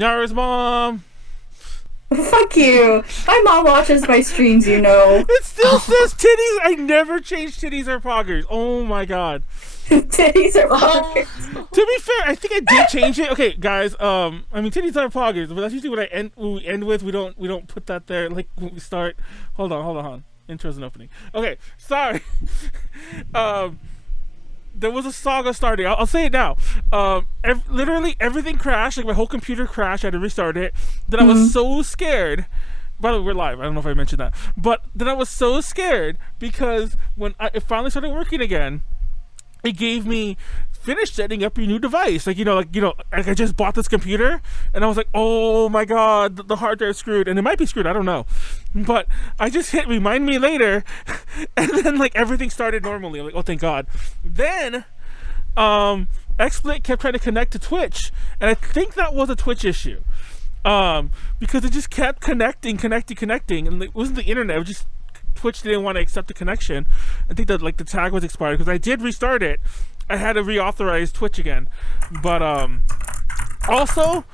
Nyaru's mom. Fuck you. My mom watches my streams, you know. It still says titties. I never changed titties or poggers. Oh my god. Titties are poggers. To be fair, I think I did change it. Okay, guys. I mean, titties are poggers, but that's usually what we end with. We don't put that there like when we start. Hold on. Intro's an opening. Okay, sorry. There was a saga starting. I'll say it now. Literally everything crashed. Like my whole computer crashed. I had to restart it. Then I was so scared. By the way, we're live. I don't know if I mentioned that. But then I was so scared because when it finally started working again, it gave me finish setting up your new device. Like I just bought this computer and I was like, oh my god, the hard drive's screwed. And it might be screwed. I don't know. But I just hit remind me later, and then like everything started normally. I'm like, oh thank god. Then XSplit kept trying to connect to Twitch, and I think that was a Twitch issue. Because it just kept connecting, and it wasn't the internet, it was just Twitch didn't want to accept the connection. I think that like the tag was expired because I did restart it. I had to reauthorize Twitch again. But also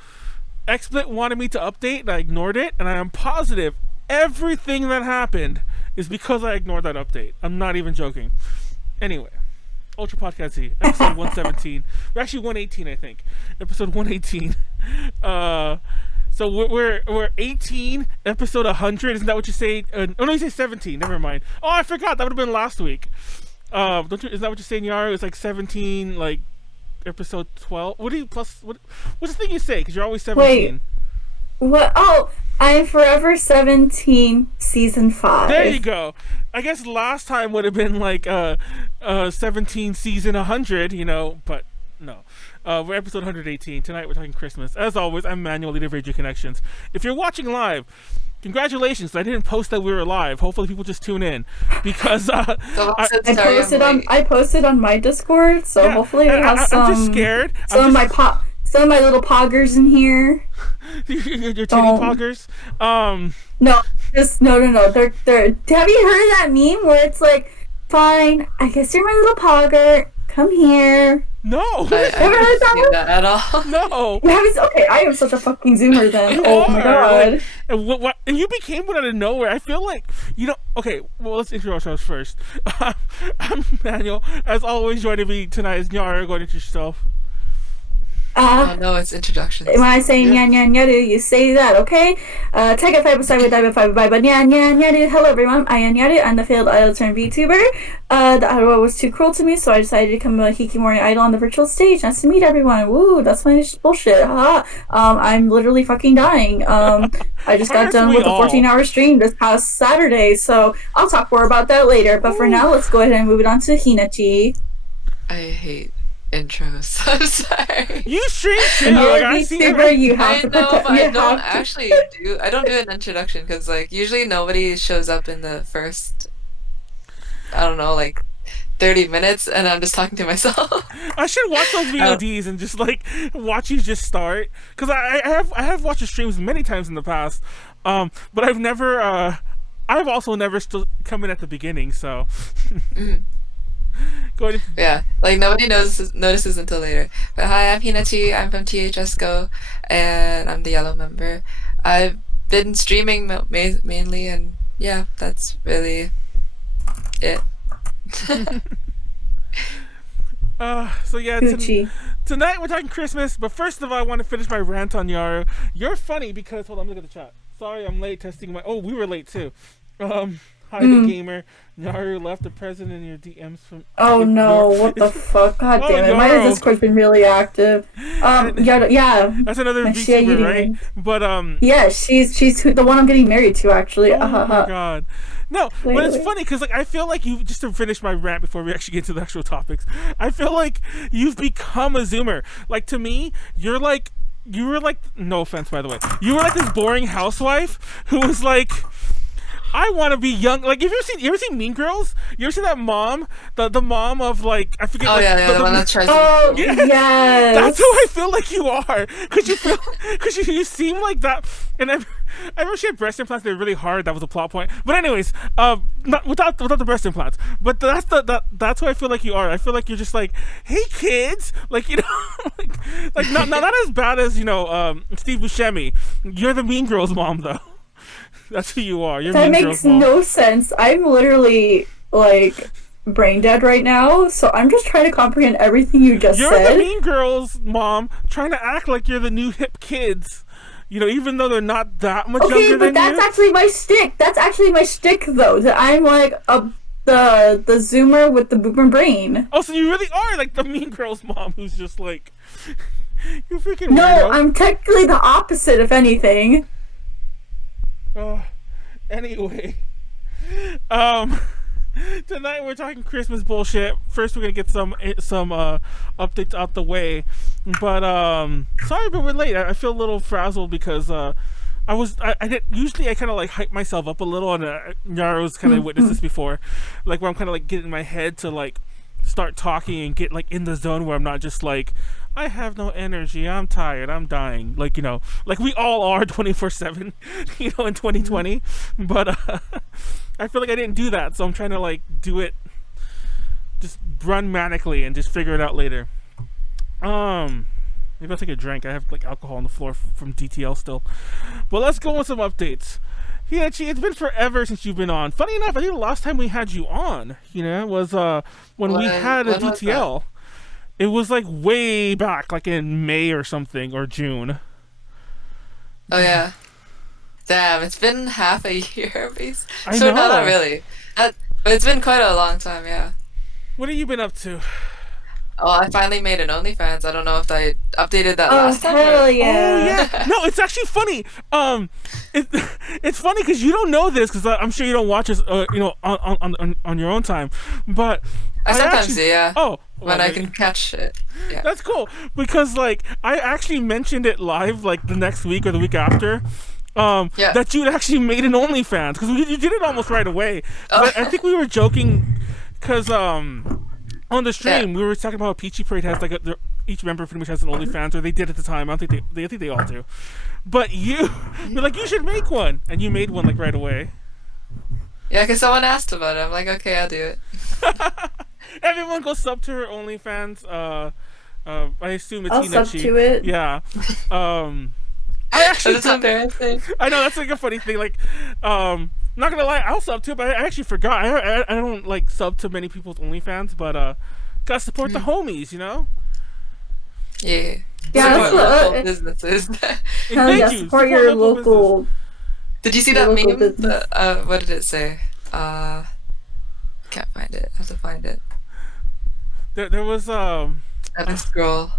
XSplit wanted me to update and I ignored it, and I am positive everything that happened is because I ignored that update. I'm not even joking. Anyway, Ultra Podcast Z, episode 117. We're actually 118, I think. Episode 118. So we're 18, episode 100. Isn't that what you say? Oh no, you say 17. Never mind. Oh, I forgot. That would have been last week. Don't you? Is that what you're saying, Nyaru? It's like 17, like episode 12. What do you plus? What's the thing you say? Because you're always 17. Wait. What? Oh, I'm forever 17, season 5. There you go. I guess last time would have been like 17, season 100. You know, but no. We're episode 118. Tonight we're talking Christmas. As always, I'm Manuel, leader of Radio Connections. If you're watching live, congratulations. I didn't post that we were live. Hopefully people just tune in because I posted on my Discord, so yeah, hopefully we have some. I'm just scared. Some of my little poggers in here. your titty poggers. No. They're. Have you heard of that meme where it's like, fine, I guess you're my little pogger. Come here. No. I haven't seen that at all. No. Okay, I am such a fucking zoomer then. Oh my god. And what? And you became one out of nowhere. I feel like, okay, well, let's introduce ourselves first. I'm Manuel. As always, joining me tonight is Nyaru. Go ahead and introduce yourself. No, it's introductions. When I say Nyaru, you say that, okay? Take a 5 with dive 5 bye, but Nyaru. Hello everyone, I am Nyaru. I'm the failed idol turned VTuber. The idol was too cruel to me, so I decided to become a Hikikomori idol on the virtual stage. Nice to meet everyone. Woo, that's my bullshit. I'm literally fucking dying. I just got done with a 14-hour stream this past Saturday, so I'll talk more about that later. But for now, let's go ahead and move it on to Hinacchi. I hate intros. I'm sorry. You stream too. Like, I see you have to know, but I don't actually do. I don't do an introduction because like usually nobody shows up in the first. I don't know, like 30 minutes, and I'm just talking to myself. I should watch those VODs and just like watch you just start, because I have watched your streams many times in the past, but I've never. I've also never still come in at the beginning, so. Go ahead. Yeah, like nobody notices until later. But hi, I'm Hinacchi. I'm from THSGO, and I'm the yellow member. I've been streaming mainly, and yeah, that's really it. So yeah, tonight we're talking Christmas. But first of all, I want to finish my rant on Nyaru. You're funny because hold on, look at the chat. Sorry, I'm late testing my. Oh, we were late too. Hi, the gamer. Nyaru left the present in your DMs from. Oh no! What the fuck? God damn it! My Discord's been really active. Yeah. That's another VTuber, right? But yeah, she's the one I'm getting married to, actually. Oh my god. No, but it's funny because like I feel like you, just to finish my rant before we actually get to the actual topics, I feel like you've become a Zoomer. Like to me, you were like, no offense by the way, you were like this boring housewife who was like, I want to be young. Like, you ever seen Mean Girls? You ever seen that mom, the mom of like, I forget. Oh like, yeah, the one that tries. Oh yeah, yes. That's who I feel like you are, because you seem like that, and I remember she had breast implants. They were really hard. That was a plot point. But anyways, not without the breast implants. But that's what I feel like you are. I feel like you're just like, hey kids, like, you know, like not as bad as, you know, Steve Buscemi. You're the Mean Girls mom though. That's who you are. You're that Mean makes Girls mom. no sense. I'm literally like brain dead right now, so I'm just trying to comprehend everything you just said. You're the Mean Girls mom, trying to act like you're the new hip kids. You know, even though they're not that much younger than you. Okay, but that's actually my shtick. That's actually my shtick, though. That I'm like the Zoomer with the boomer brain. Oh, so you really are like the Mean Girls mom, who's just like, you freaking No, weirdo. I'm technically the opposite, if anything. Anyway, tonight we're talking Christmas bullshit. First, we're gonna get some updates out the way. But sorry, but we're late. I feel a little frazzled because I did usually I kind of like hype myself up a little, and Nyaru's kind of witnessed this before, like where I'm kind of like getting in my head to like start talking and get like in the zone where I'm not just like, I have no energy, I'm tired, I'm dying, like, you know, like we all are 24/7, you know, in 2020. But I feel like I didn't do that, so I'm trying to like do it, just run manically and just figure it out later. Maybe I'll take a drink. I have like alcohol on the floor from DTL still. But let's go with some updates. Hinnachi, it's been forever since you've been on. Funny enough, I think the last time we had you on, you know, was when we had a DTL. It was like way back, like in May or something, or June. Oh yeah. Damn, it's been half a year, basically. I So know. not really. But it's been quite a long time, yeah. What have you been up to? Oh, I finally made an OnlyFans. I don't know if I updated that last time. Hell yeah. Oh yeah. No, it's actually funny. It's funny because you don't know this because I'm sure you don't watch us, you know, on your own time. But I sometimes actually, do, yeah. Oh, when I can catch it. Yeah. That's cool because like I actually mentioned it live like the next week or the week after. Yeah. That you'd actually made an OnlyFans because you did it almost right away. Oh. I think we were joking because on the stream we were talking about how Peachy Parade has like each member pretty much has an OnlyFans, or they did at the time. I think they all do. But you're like, you should make one, and you made one like right away. Yeah, because someone asked about it. I'm like, okay, I'll do it. Everyone go sub to her OnlyFans. I assume it's I'll Hinnachi. sub to it. Yeah. I actually That's embarrassing. I know that's like a funny thing. Like, not gonna lie, I'll sub to it, but I actually forgot. I don't like sub to many people's OnlyFans, but gotta support the homies, you know. Yeah. Yeah, Support that's local businesses. Hell yeah, support your local. Did you see Your that local meme? business. What did it say? Can't find it. I have to find it. There was I have to scroll.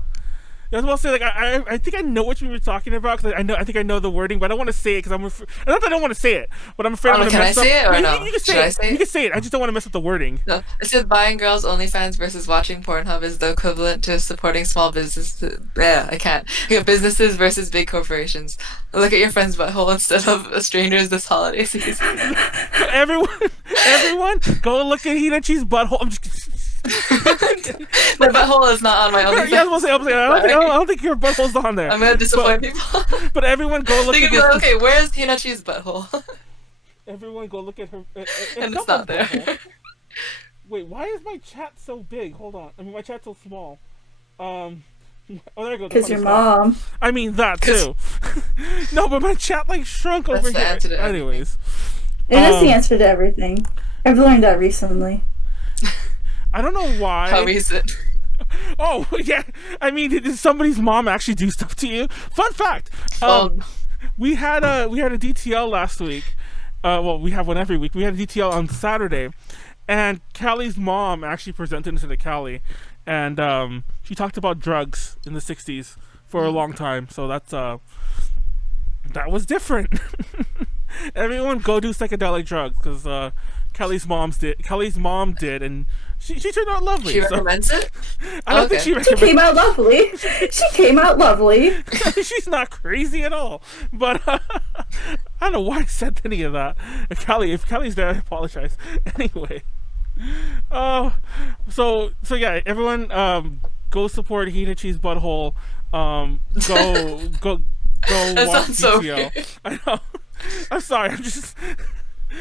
I was about to say, like, I think I know what you were talking about because I think I know the wording, but I don't want to say it because not that I don't want to say it, but I'm afraid I'm gonna can I mess up. say it or you, no? you can say Should I it. say it? You can say it. I just don't want to mess up the wording. No, it says buying girls OnlyFans versus watching Pornhub is the equivalent to supporting small businesses. Yeah, I can't. Yeah, businesses versus big corporations. Look at your friend's butthole instead of a stranger's this holiday season. everyone, go look at Hinnachi's butthole. I'm just. My butthole is not on my OnlyFans. Yeah, I was gonna say, I don't think your butthole's on there. I'm gonna disappoint people. But everyone go look They at could be like, okay, where's Hinnachi's butthole? Everyone go look at her. And it's not there. butthole. Wait, why is my chat so big? Hold on. I mean, my chat's so small. Oh, there it goes. Because your mom. I mean that too. No, but my chat like shrunk That's over the here. answer to everything. Anyways, It is the answer to everything. I've learned that recently. I don't know why. How recent? Oh yeah, I mean, did somebody's mom actually do stuff to you? Fun fact. We had a DTL last week. Well, we have one every week. We had a DTL on Saturday, and Callie's mom actually presented us to Callie, and she talked about drugs in the '60s for a long time. So that's that was different. Everyone go do psychedelic drugs because Callie's mom did, and she turned out lovely. She recommends it? I don't think she She recommends. came out lovely. She came out lovely. She's not crazy at all. But I don't know why I said any of that. Callie, if Callie's there, I apologize. Anyway. So yeah, everyone go support Hinnachi's butthole. Go That watch sounds so DTL. weird. I know. I'm sorry. I'm just.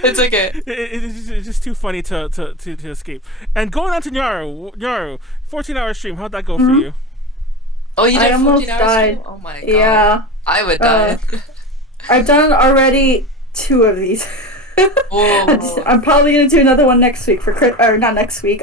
It's okay. It's just too funny to escape. And going on to Nyaru, 14-hour stream. How'd that go for you? Oh, you did 14 hours died. stream? Oh my god. Yeah. I would die. I've done already 2 of these. I'm probably gonna do another one next week or not next week.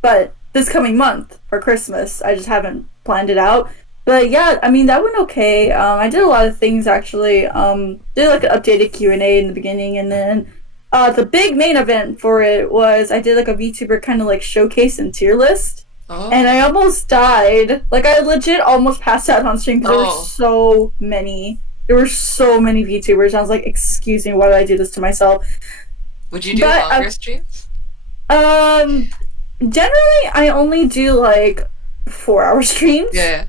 But this coming month for Christmas. I just haven't planned it out. But yeah, I mean that went okay. I did a lot of things actually. Did like an updated Q&A in the beginning, and then the big main event for it was I did like a VTuber kind of like showcase and tier list. Oh. And I almost died. Like I legit almost passed out on stream because there were so many. There were so many VTubers. I was like, excuse me, why did I do this to myself? Would you do longer streams? Generally, I only do like 4-hour streams. Yeah.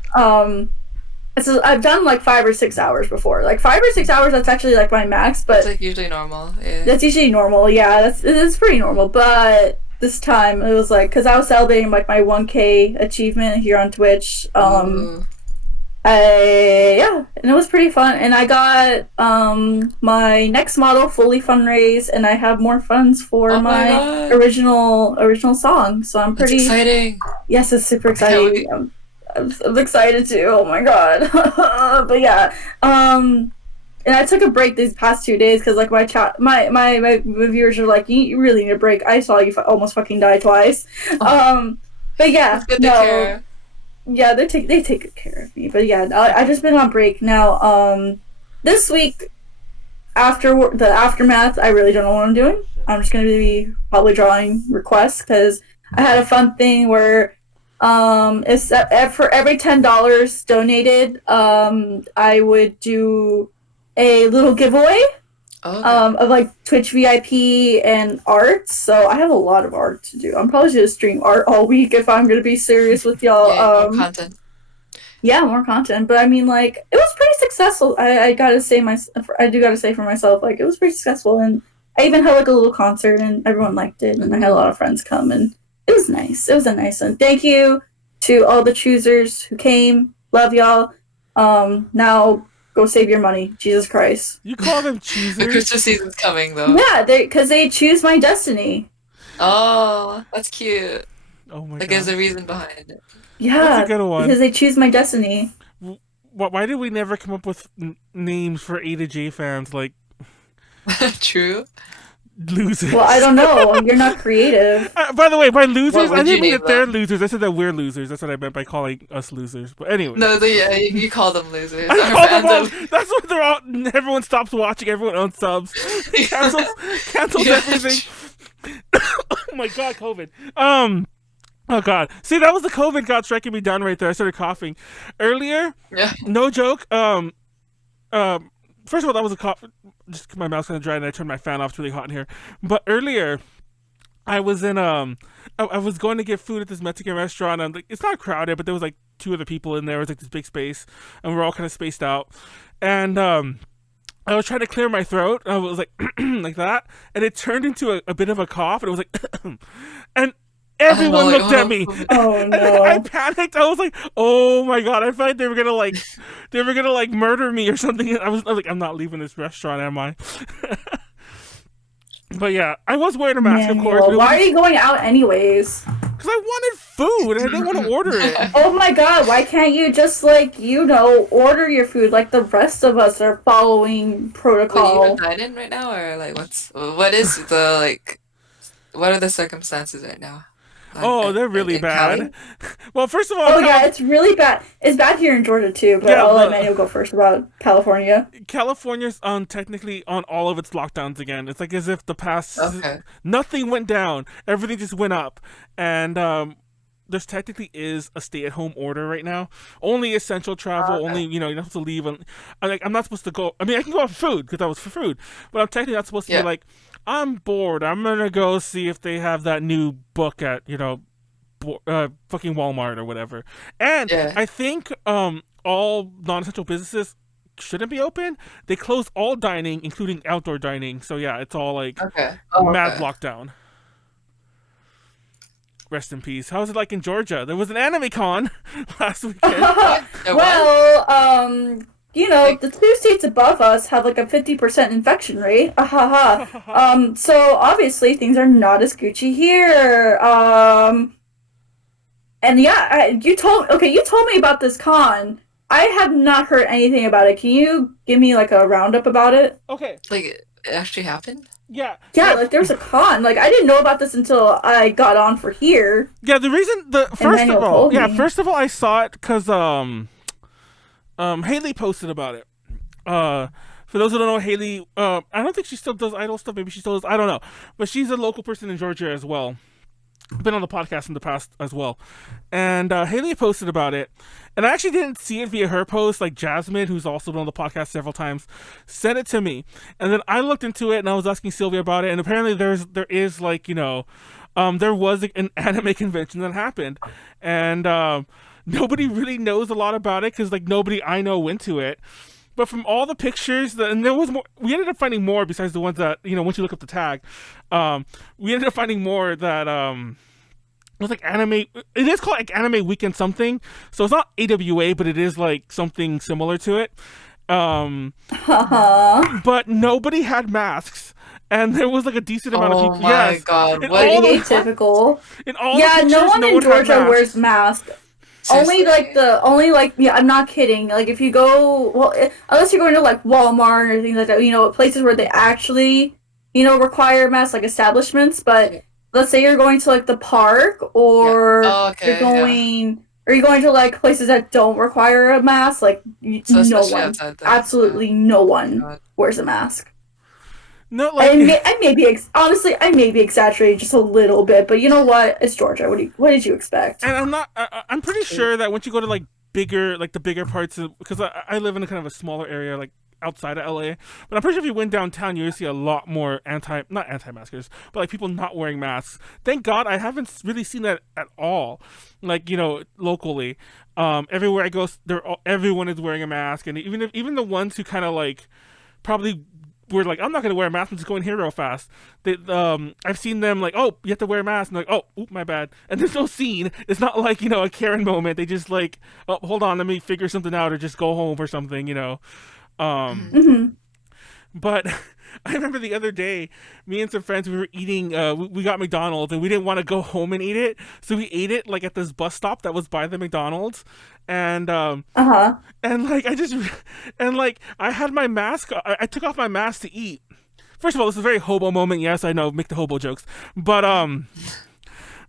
So I've done like 5 or 6 hours before. Like 5 or 6 hours, that's actually like my max. But that's like usually normal. Yeah. That's usually normal. Yeah, it's pretty normal. But this time it was like because I was celebrating like my 1K achievement here on Twitch. And it was pretty fun. And I got my next model fully fundraised, and I have more funds for my original song. So I'm pretty exciting. Yes, it's super exciting. I'm excited too. Oh my god. But yeah, and I took a break these past 2 days because like my viewers are like, you really need a break. I saw you almost fucking die twice. But yeah, no. Yeah, they take good care of me. But yeah, I just been on break now. This week, after the aftermath, I really don't know what I'm doing. I'm just gonna be probably drawing requests because I had a fun thing where it's for every $10 donated, I would do a little giveaway. Of like Twitch VIP and art. So I have a lot of art to do. I'm probably gonna stream art all week if I'm gonna be serious with y'all. More content. Yeah, more content. But I mean, like, it was pretty successful. I gotta say I do gotta say for myself, like, it was pretty successful. And I even had like a little concert, and everyone liked it. And I had a lot of friends come, and it was nice. It was a nice one. Thank you to all the choosers who came. Love y'all. Now. Go save your money, Jesus Christ. You call them choosers? The Christmas season's coming, though. Yeah, because they choose my destiny. Oh, that's cute. Oh my god. Like, there's a reason behind it. Yeah, that's a good one. Because they choose my destiny. Why did we never come up with names for A to J fans? Like, true. Losers. Well, I don't know. You're not creative. By the way, by losers, I didn't mean that they're losers. I said that we're losers. That's what I meant by calling us losers. But anyway. No, yeah, you call them losers. I call them all. That's what they're all. Everyone stops watching. Everyone unsubs. Cancels everything. Oh my god, COVID. Oh god. See, that was the COVID god striking me down right there. I started coughing earlier. Yeah. No joke. First of all, that was a cough. Just my mouth's kind of dry, and I turned my fan off. It's really hot in here. But earlier, I was in I was going to get food at this Mexican restaurant, and like it's not crowded, but there was like 2 other people in there. It was like this big space, and we're all kind of spaced out. And I was trying to clear my throat. I was like like that, and it turned into a bit of a cough, and it was like, and everyone looked at me. Oh no! I panicked. I was like, "Oh my god!" I felt like they were gonna like murder me or something. I was like, "I'm not leaving this restaurant, am I?" But yeah, I was wearing a mask, of course. Why are you going out anyways? Because I wanted food and I didn't want to order it. Oh my god! Why can't you just like order your food like the rest of us are following protocol? Are you dine-in right now, or like what is the like? What are the circumstances right now? They're really bad. Well, first of all... Oh, yeah, it's really bad. It's bad here in Georgia, too, but I'll let Manuel go first about California. California's technically on all of its lockdowns again. It's like as if the past... Okay. Nothing went down. Everything just went up. And there's technically is a stay-at-home order right now. Only essential travel. Only, you're not supposed to leave. I'm not supposed to go... I mean, I can go out for food, because that was for food. But I'm technically not supposed to be like... I'm bored. I'm gonna go see if they have that new book at fucking Walmart or whatever. And I think all non-essential businesses shouldn't be open. They closed all dining, including outdoor dining. So yeah, it's all like mad lockdown. Rest in peace. How's it like in Georgia? There was an anime con last weekend. the 2 states above us have like a 50% infection rate. So obviously things are not as Gucci here. And yeah, you told me about this con. I have not heard anything about it. Can you give me like a roundup about it? Okay. Like, it actually happened? Yeah. Yeah, like there was a con. Like I didn't know about this until I got on for here. Yeah, the reason first of all I saw it because Haley posted about it. For those who don't know, Haley, I don't think she still does idol stuff. Maybe she still does. I don't know, but she's a local person in Georgia as well. Been on the podcast in the past as well, and Haley posted about it, and I actually didn't see it via her post. Like Jasmine, who's also been on the podcast several times, sent it to me, and then I looked into it and I was asking Sylvia about it, and apparently there is like there was an anime convention that happened, and nobody really knows a lot about it because like nobody I know went to it. But from all the pictures, and there was more, we ended up finding more besides the ones that, once you look up the tag, we ended up finding more that it was like anime. It is called like Anime Weekend something. So it's not AWA, but it is like something similar to it. But nobody had masks. And there was like a decent amount of people. Oh my god, what atypical. In all no one in Georgia wears masks. Only I'm not kidding. Like if you go, unless you're going to like Walmart or things like that, places where they actually, require masks, like establishments. But let's say you're going to like the park, or you're going to like places that don't require a mask. Like no one, absolutely no one wears a mask. No, like I may be exaggerating just a little bit, but you know what? It's Georgia. What did you expect? And I'm pretty sure that once you go to like the bigger parts of, because I live in a kind of a smaller area like outside of LA, but I'm pretty sure if you went downtown you would see a lot more not anti-maskers, but like people not wearing masks. Thank God I haven't really seen that at all. Like locally, everywhere I go, everyone is wearing a mask, and even the ones who kind of like probably were like, I'm not going to wear a mask, I'm just going here real fast. I've seen them like, oh, you have to wear a mask. And like, oh, oop, my bad. And there's no scene. It's not like, a Karen moment. They just like, oh, hold on, let me figure something out or just go home or something, But I remember the other day, me and some friends, we were eating, we got McDonald's and we didn't want to go home and eat it. So we ate it like at this bus stop that was by the McDonald's. And, and like, I had my mask, I took off my mask to eat. First of all, this is a very hobo moment. Yes, I know, make the hobo jokes. But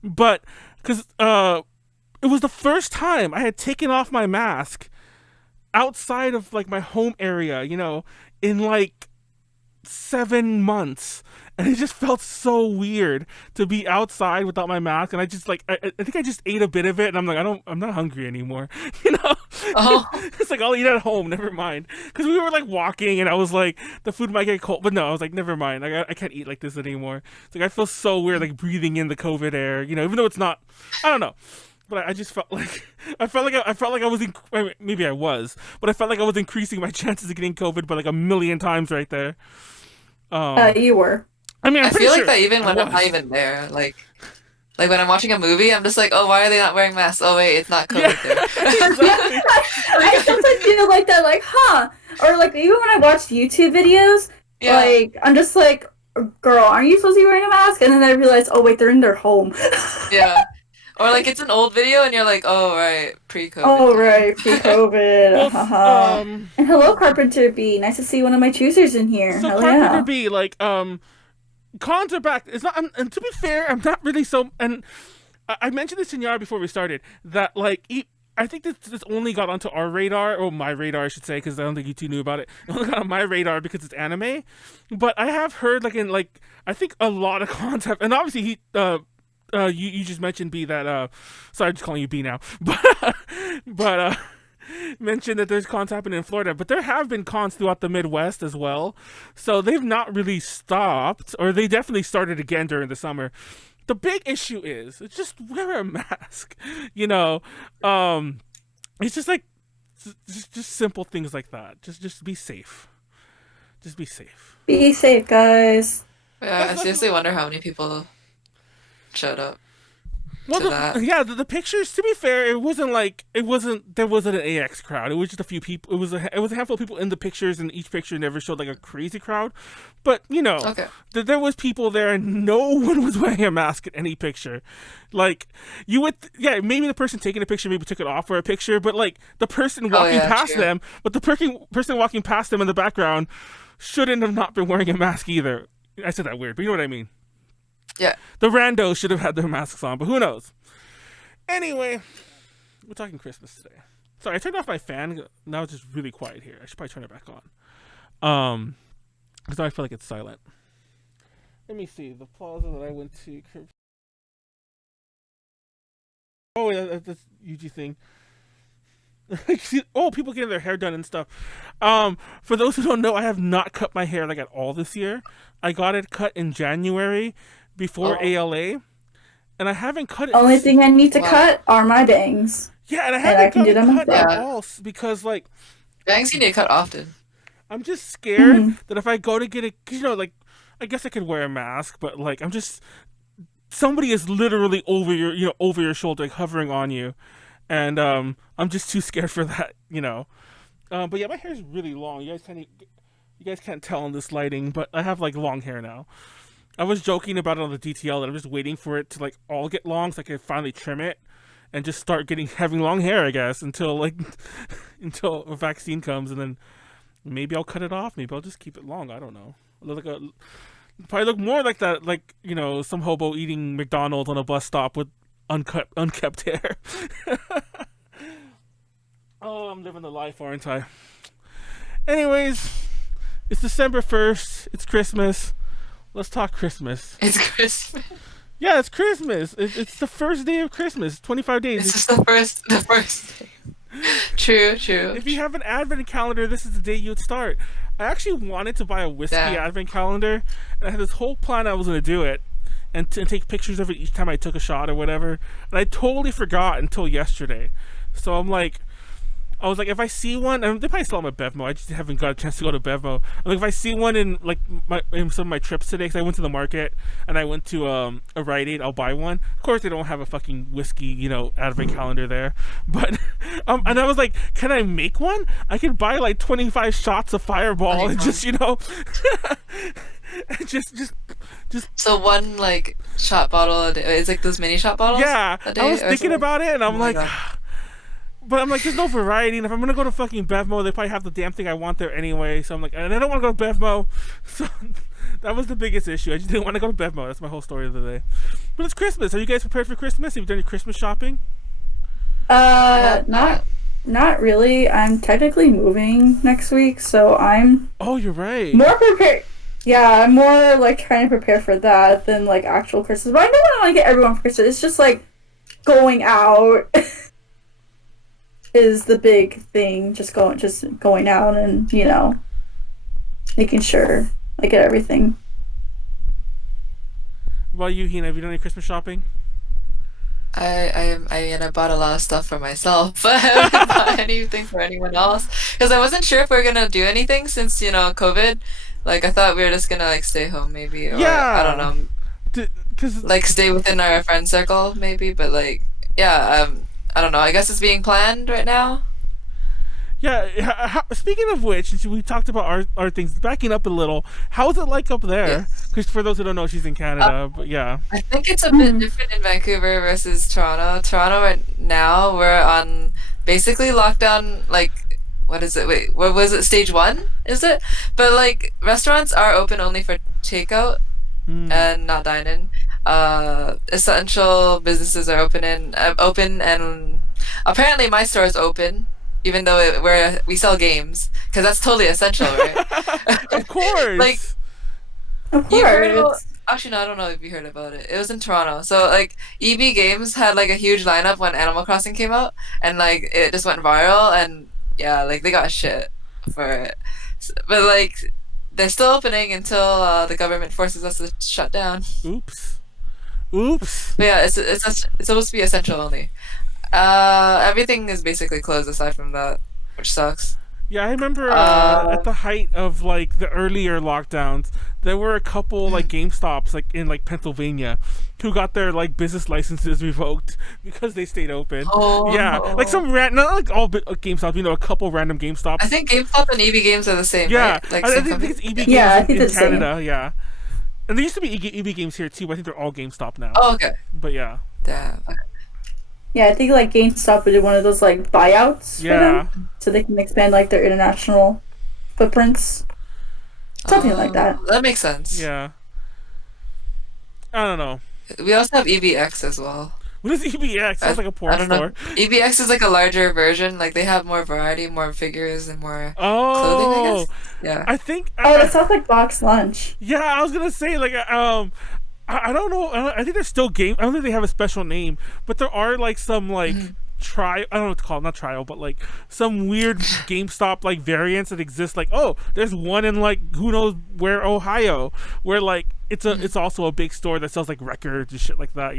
because, it was the first time I had taken off my mask outside of like my home area, in like 7 months, and it just felt so weird to be outside without my mask. And I just like I think I just ate a bit of it, and I'm like, I'm not hungry anymore. It's like I'll eat at home, never mind, because we were like walking and I was like the food might get cold, but no, I was like, never mind, I can't eat like this anymore. It's like I feel so weird like breathing in the COVID air, even though it's not, I don't know. But I just felt like I was maybe I was, but I felt like I was increasing my chances of getting COVID by like a million times right there. You were. I mean, I feel like that even when I'm not even there, like when I'm watching a movie, I'm just like, oh, why are they not wearing masks? Oh wait, it's not COVID there. Exactly. I sometimes feel like that, like, or like even when I watch YouTube videos, like I'm just like, girl, aren't you supposed to be wearing a mask? And then I realize, oh wait, they're in their home. Yeah. Or like it's an old video and you're like, oh right, pre-COVID. Oh right, pre-COVID. And hello, Carpenter B. Nice to see one of my choosers in here. So hell Carpenter yeah. B, like cons are back. It's not, and to be fair, I'm not really so. And I mentioned this to Nyaru before we started that like I think this only got onto our radar, or my radar, I should say, because I don't think you two knew about it. It only got on my radar because it's anime. But I have heard I think a lot of cons have, and obviously you just mentioned B that sorry, I'm just calling you B now, but mentioned that there's cons happening in Florida, but there have been cons throughout the Midwest as well, so they've not really stopped, or they definitely started again during the summer. The big issue is just wear a mask, it's just like just simple things like that. Just be safe. Just be safe. Be safe, guys. Yeah, I seriously wonder how many people showed up. Well, the pictures. To be fair, there wasn't an AX crowd. It was just a few people. It was a handful of people in the pictures, and each picture never showed like a crazy crowd. But there was people there, and no one was wearing a mask in any picture. Like you would, maybe the person taking a picture maybe took it off for a picture, but like the person walking past them, but the person walking past them in the background shouldn't have not been wearing a mask either. I said that weird, but you know what I mean. Yeah. The randos should have had their masks on, but who knows? Anyway, we're talking Christmas today. Sorry, I turned off my fan. Now it's just really quiet here. I should probably turn it back on. Because now I feel like it's silent. Let me see. The plaza that I went to. Oh, yeah, that's UG thing. Oh, people getting their hair done and stuff. For those who don't know, I have not cut my hair like at all this year. I got it cut in January before ALA, and I haven't cut it. Only thing I need to cut are my bangs. Yeah, and I haven't cut at all because like bangs you need to cut often. I'm just scared that if I go to get it, because I guess I could wear a mask, but like somebody is literally over your shoulder, like, hovering on you, and I'm just too scared for that, But yeah, my hair is really long. You guys can't tell in this lighting, but I have like long hair now. I was joking about it on the DTL that I'm just waiting for it to like all get long so I can finally trim it and just start having long hair, I guess, until a vaccine comes, and then maybe I'll cut it off. Maybe I'll just keep it long. I don't know. Probably look more like that, like, some hobo eating McDonald's on a bus stop with unkept hair. Oh, I'm living the life, aren't I? Anyways, it's December 1st. It's Christmas. Let's talk Christmas. It's Christmas. Yeah, it's Christmas. It's the first day of Christmas. 25 days. It's just the first day. True. If you have an advent calendar, this is the day you'd start. I actually wanted to buy a whiskey advent calendar, and I had this whole plan I was going to do it and take pictures of it each time I took a shot or whatever, and I totally forgot until yesterday. So I was like, if I see one, and they probably sell them at Bevmo. I just haven't got a chance to go to Bevmo. I'm like, if I see one in some of my trips today, because I went to the market and I went to a Rite Aid, I'll buy one. Of course, they don't have a fucking whiskey, advent calendar there. But and I was like, can I make one? I could buy like 25 shots of Fireball and just just. So one like shot bottle a day. It's like those mini shot bottles. Yeah, I was thinking about it, and I'm like. But I'm like, there's no variety, and if I'm gonna go to fucking Bevmo, they probably have the damn thing I want there anyway. So I'm like, and I don't want to go to Bevmo. So that was the biggest issue. I just didn't want to go to Bevmo. That's my whole story of the day. But it's Christmas. Are you guys prepared for Christmas? Have you done your Christmas shopping? Not really. I'm technically moving next week, so I'm. Oh, you're right. More prepared. Yeah, I'm more like trying to prepare for that than like actual Christmas. But I know I want to get everyone for Christmas. It's just like going out. Is the big thing, just going out and making sure I get everything. What about you, Hina? Have you done any Christmas shopping? I bought a lot of stuff for myself, but I haven't bought anything for anyone else because I wasn't sure if we are gonna do anything since COVID. Like I thought we were just gonna like stay home maybe, or I don't know, like stay within our friend circle maybe, but like I don't know. I guess it's being planned right now. Yeah. Speaking of which, we talked about our things. Backing up a little, how is it like up there? Because for those who don't know, she's in Canada. But yeah, I think it's a bit different in Vancouver versus Toronto. Toronto right now we're on basically lockdown. Like, what is it? Wait, what was it? Stage 1? Is it? But like restaurants are open only for takeout and not dine-in. Essential businesses are open and apparently my store is open, even though we sell games, because that's totally essential, right? Of course. Of course. Actually, no, I don't know if you heard about it. It was in Toronto. So like EB Games had like a huge lineup when Animal Crossing came out, and like it just went viral, and yeah, like they got shit for it. But like they're still opening until the government forces us to shut down. Oops. But yeah, it's supposed to be essential only. Everything is basically closed aside from that, which sucks. Yeah, I remember at the height of like the earlier lockdowns, there were a couple like GameStops like in like Pennsylvania who got their like business licenses revoked because they stayed open. Oh. Yeah, like some not like all GameStops, a couple random GameStops. I think GameStop and EB Games are the same. Yeah, right? Like, I think it's EB Games in Canada. Yeah, and there used to be EB Games here too, but I think they're all GameStop now. Oh, okay. But yeah. Damn. Okay. Yeah, I think like GameStop did one of those like buyouts for them, so they can expand like their international footprints, something like that. That makes sense. Yeah. I don't know. We also have EBX as well. What is EBX? Sounds like a porn store. EBX is like a larger version. Like they have more variety, more figures, and more clothing, I guess. Yeah. I think. That sounds like box lunch. Yeah, I was gonna say like I don't know. I think there's still game. I don't think they have a special name, but there are like some like I don't know what to call it, not trial, but like some weird GameStop like variants that exist. Like, oh, there's one in like who knows where, Ohio, where like it's also a big store that sells like records and shit like that,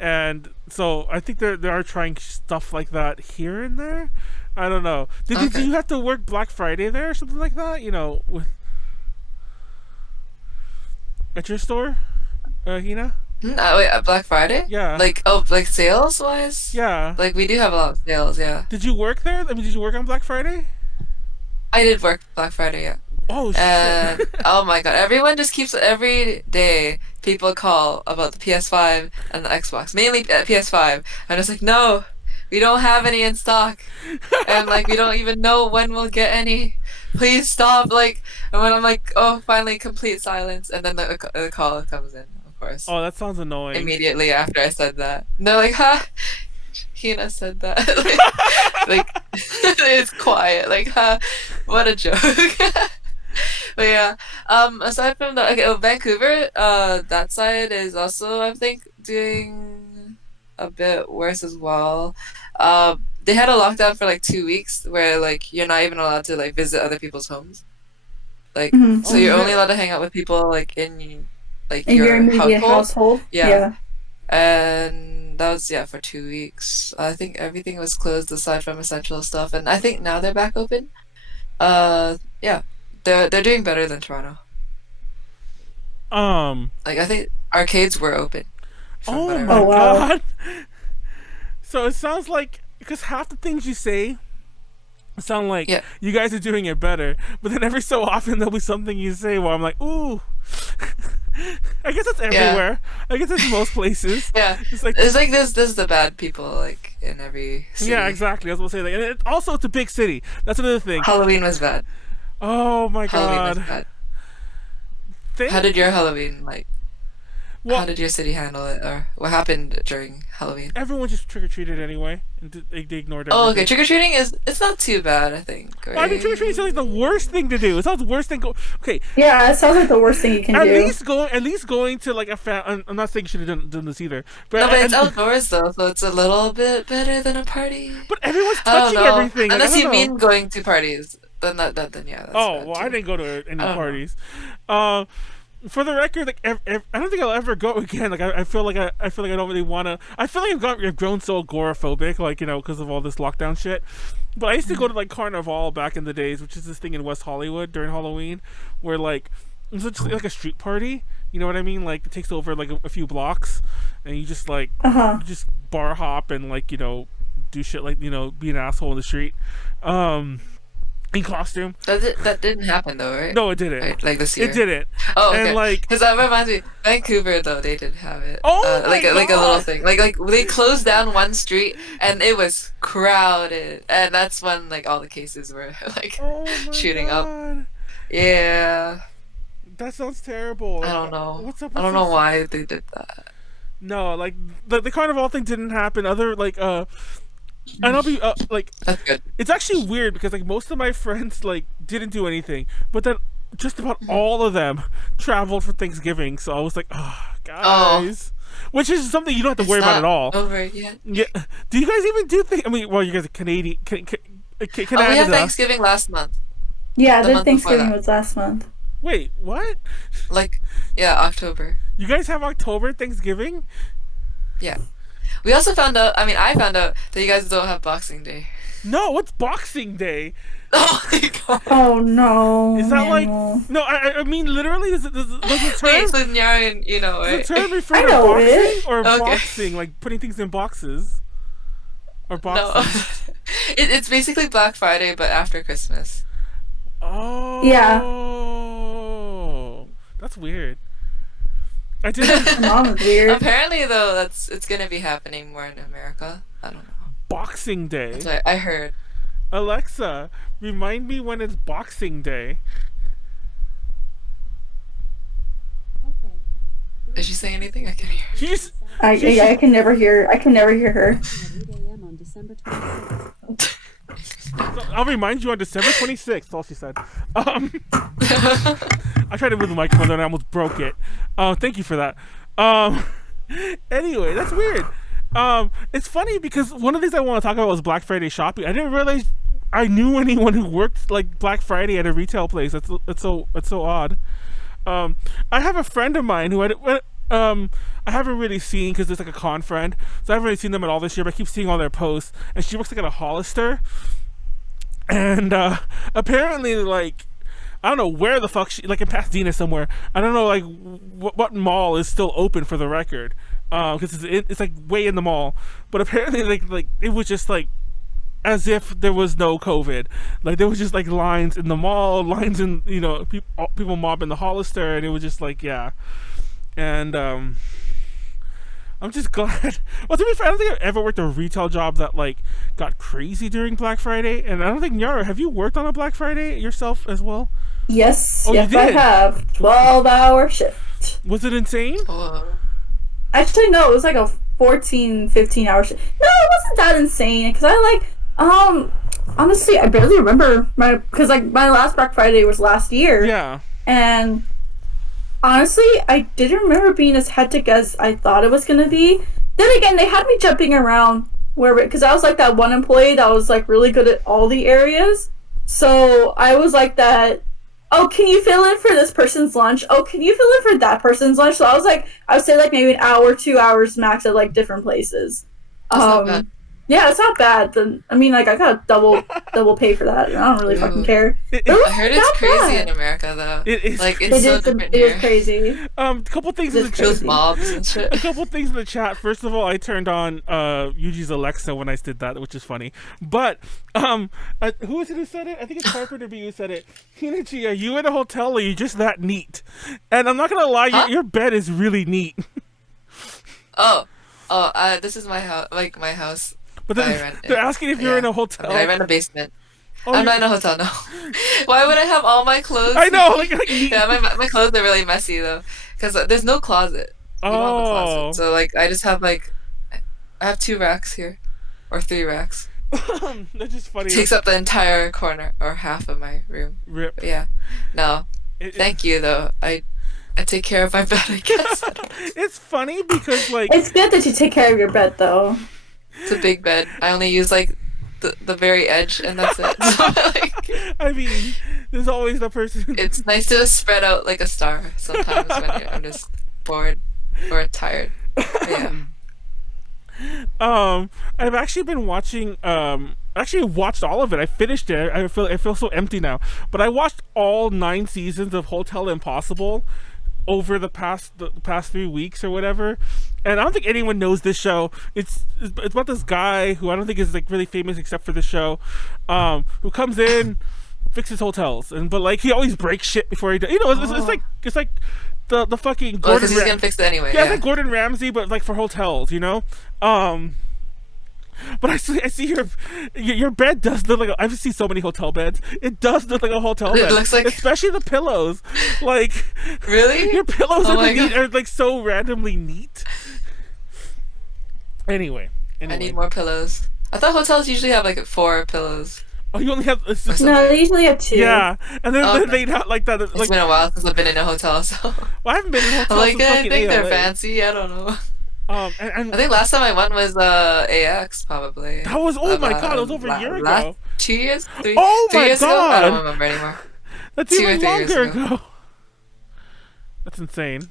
And so I think they are trying stuff like that here and there. I don't know. Did you have to work Black Friday there or something like that? With at your store, Hina? Wait, Black Friday? Yeah. Like sales wise? Yeah. Like we do have a lot of sales, yeah. Did you work there? I mean, did you work on Black Friday? I did work Black Friday, yeah. Oh shit. Oh my god, everyone just keeps every day people call about the PS5 and the Xbox, mainly PS5. I'm just like, no, we don't have any in stock, and like we don't even know when we'll get any. Please stop, like, and when I'm like, oh, finally complete silence, and then the call comes in, of course. Oh, that sounds annoying. Immediately after I said that. And they're like, huh? Hina said that. like, it's quiet, like, huh? What a joke. But yeah, aside from that, Vancouver, that side is also, I think, doing a bit worse as well. They had a lockdown for like 2 weeks where like you're not even allowed to like visit other people's homes. Like so you're only allowed to hang out with people like in your immediate household. Yeah. And that was for 2 weeks. I think everything was closed aside from essential stuff, and I think now they're back open. Yeah. They're doing better than Toronto. Like I think arcades were open. Oh my god. So it sounds like, because half the things you say sound like you guys are doing it better, but then every so often there'll be something you say where I'm like, ooh. I guess that's everywhere. I guess it's most places. Yeah. It's like there's the bad people like in every city. Yeah, exactly. I was gonna say that. And also it's a big city. That's another thing. Halloween was bad. Oh my god. Halloween was bad. How did your Halloween how did your city handle it, or what happened during Halloween? Everyone just trick-or-treated anyway, and they ignored everything. Oh, okay. Trick-or-treating it's not too bad, I think. Right? Well, I mean, trick-or-treating sounds like the worst thing to do. It sounds the worst thing. Okay. Yeah, it sounds like the worst thing you can do. At least going to like a I'm not saying you should have done this either. But it's outdoors though, so it's a little bit better than a party. But everyone's touching everything. Unless you mean going to parties, then yeah. That's I didn't go to any parties. For the record, like I don't think I'll ever go again. Like I feel like I don't really want to. I feel like I've grown so agoraphobic, like because of all this lockdown shit. But I used to go to like Carnival back in the days, which is this thing in West Hollywood during Halloween, where like it's just like a street party. You know what I mean? Like it takes over like a few blocks, and you just like you just bar hop and like do shit like be an asshole in the street. In costume. That didn't happen though, right? No, it didn't. Right, like this year. It didn't. Oh, okay. And like, because that reminds me, Vancouver though they did have it. Oh like a little thing. Like they closed down one street and it was crowded, and that's when like all the cases were like shooting up. Yeah. That sounds terrible. I don't know. What's up? I don't know why they did that. No, like the Carnival thing didn't happen. Other like and I'll be like, that's good. It's actually weird because like most of my friends like didn't do anything, but then just about all of them traveled for Thanksgiving. So I was like, oh, guys, which is something you don't have to worry about at all. Over yet. Yeah. Do you guys even do things? I mean, well, you guys are Canadian. Canada. We had Thanksgiving last month. Yeah, the Thanksgiving was last month. Wait, what? Like, yeah, October. You guys have October Thanksgiving? Yeah. We also found out, I found out that you guys don't have Boxing Day. No, what's Boxing Day? Oh my god. Oh no. Is that Manuel. like no? I mean literally. Does the term? Wait, so Nyaru, you know, right? Does the term refer I to know boxing it. or Okay. boxing, like putting things in boxes, or No. boxing? It's basically Black Friday, but after Christmas. Oh. Yeah. That's weird. I didn't. My mom is weird. Apparently, though, it's gonna be happening more in America. I don't know. Boxing Day. That's what I heard. Alexa, remind me when it's Boxing Day. Is she saying anything? I can hear. She's. I can never hear. I can never hear her. I'll remind you on December 26th. That's all she said. I tried to move the microphone and I almost broke it. Thank you for that. Anyway, that's weird. It's funny because one of the things I want to talk about was Black Friday shopping. I didn't realize I knew anyone who worked like Black Friday at a retail place. That's so odd. I have a friend of mine who I haven't really seen because it's like a con friend, so I haven't really seen them at all this year. But I keep seeing all their posts, and she works like at a Hollister, and apparently like. I don't know where the fuck she, like in Pasadena somewhere. I don't know like what mall is still open for the record, because it's like way in the mall. But apparently like it was just like as if there was no COVID. Like there was just like lines in the mall, lines in people mobbing the Hollister, and it was just like yeah. And I'm just glad. Well, to be fair, I don't think I've ever worked a retail job that like got crazy during Black Friday, and I don't think Nyaru, have you worked on a Black Friday yourself as well? Yes, Oh, yes, you I did? have 12-hour shift. Was it insane? Oh. Actually, no, it was like a 15-hour shift. No, it wasn't that insane because I honestly, I barely remember because like my last Black Friday was last year. Yeah. And honestly, I didn't remember being as hectic as I thought it was gonna be. Then again, they had me jumping around because I was like that one employee that was like really good at all the areas. So I was like that. Oh, can you fill in for this person's lunch? Oh, can you fill in for that person's lunch? So I would say like maybe an hour, 2 hours max at like different places. That's not bad. Yeah, it's not bad. I mean, like I got double pay for that. And I don't really fucking care. I heard it's crazy in America though. It is. Like it's so different It is here. crazy. Couple things in the Those mobs and shit. a couple things in the chat. First of all, I turned on Yuji's Alexa when I did that, which is funny. But who was it who said it? I think it's Carpenter B who said it. Hinnachi, are you in a hotel or are you just that neat? And I'm not gonna lie, your bed is really neat. This is my house. Like my house. But they're asking if you're in a hotel. I rent a basement. Oh, I'm not in a hotel, no. Why would I have all my clothes? I know, like Yeah, my clothes are really messy though, because there's no closet. We don't have a closet. So like I just have I have 2 racks here, or 3 racks. That's just funny. Takes up the entire corner or half of my room. Rip. But yeah, no. Thank you though. I take care of my bed, I guess. It's funny because like It's good that you take care of your bed though. It's a big bed. I only use like the very edge, and that's it. So, like, I mean, there's always the person. it's nice to just spread out like a star sometimes when I'm just bored or tired. But yeah. I've actually been watching. Actually watched all of it. I finished it. I feel so empty now. But I watched all 9 seasons of Hotel Impossible over the past 3 weeks or whatever. And I don't think anyone knows this show. It's about this guy who I don't think is like really famous except for the show, who comes in, fixes hotels, but like he always breaks shit before he does. You know, it's like the fucking Gordon. Because he's gonna fix it anyway. Yeah, it's like Gordon Ramsay, but like for hotels. You know. But I see your bed does look like I've seen so many hotel beds. It does look like a hotel bed. It looks like, especially the pillows. Like really, your pillows God. are like so randomly neat. Anyway, I need more pillows. I thought hotels usually have like 4 pillows. Oh, you only have No, they usually have 2. Yeah, and then they not like that. It's Like, been a while since I've been in a hotel, so well, I haven't been in hotels. I'm like, since I fucking think they're ALA. fancy. I don't know. And I think last time I went was AX probably. that was my god, it was over a year ago. 2 years, 3. Oh 3 my years god, ago? I don't remember anymore. That's 2 or even 3 years longer ago. ago. That's insane.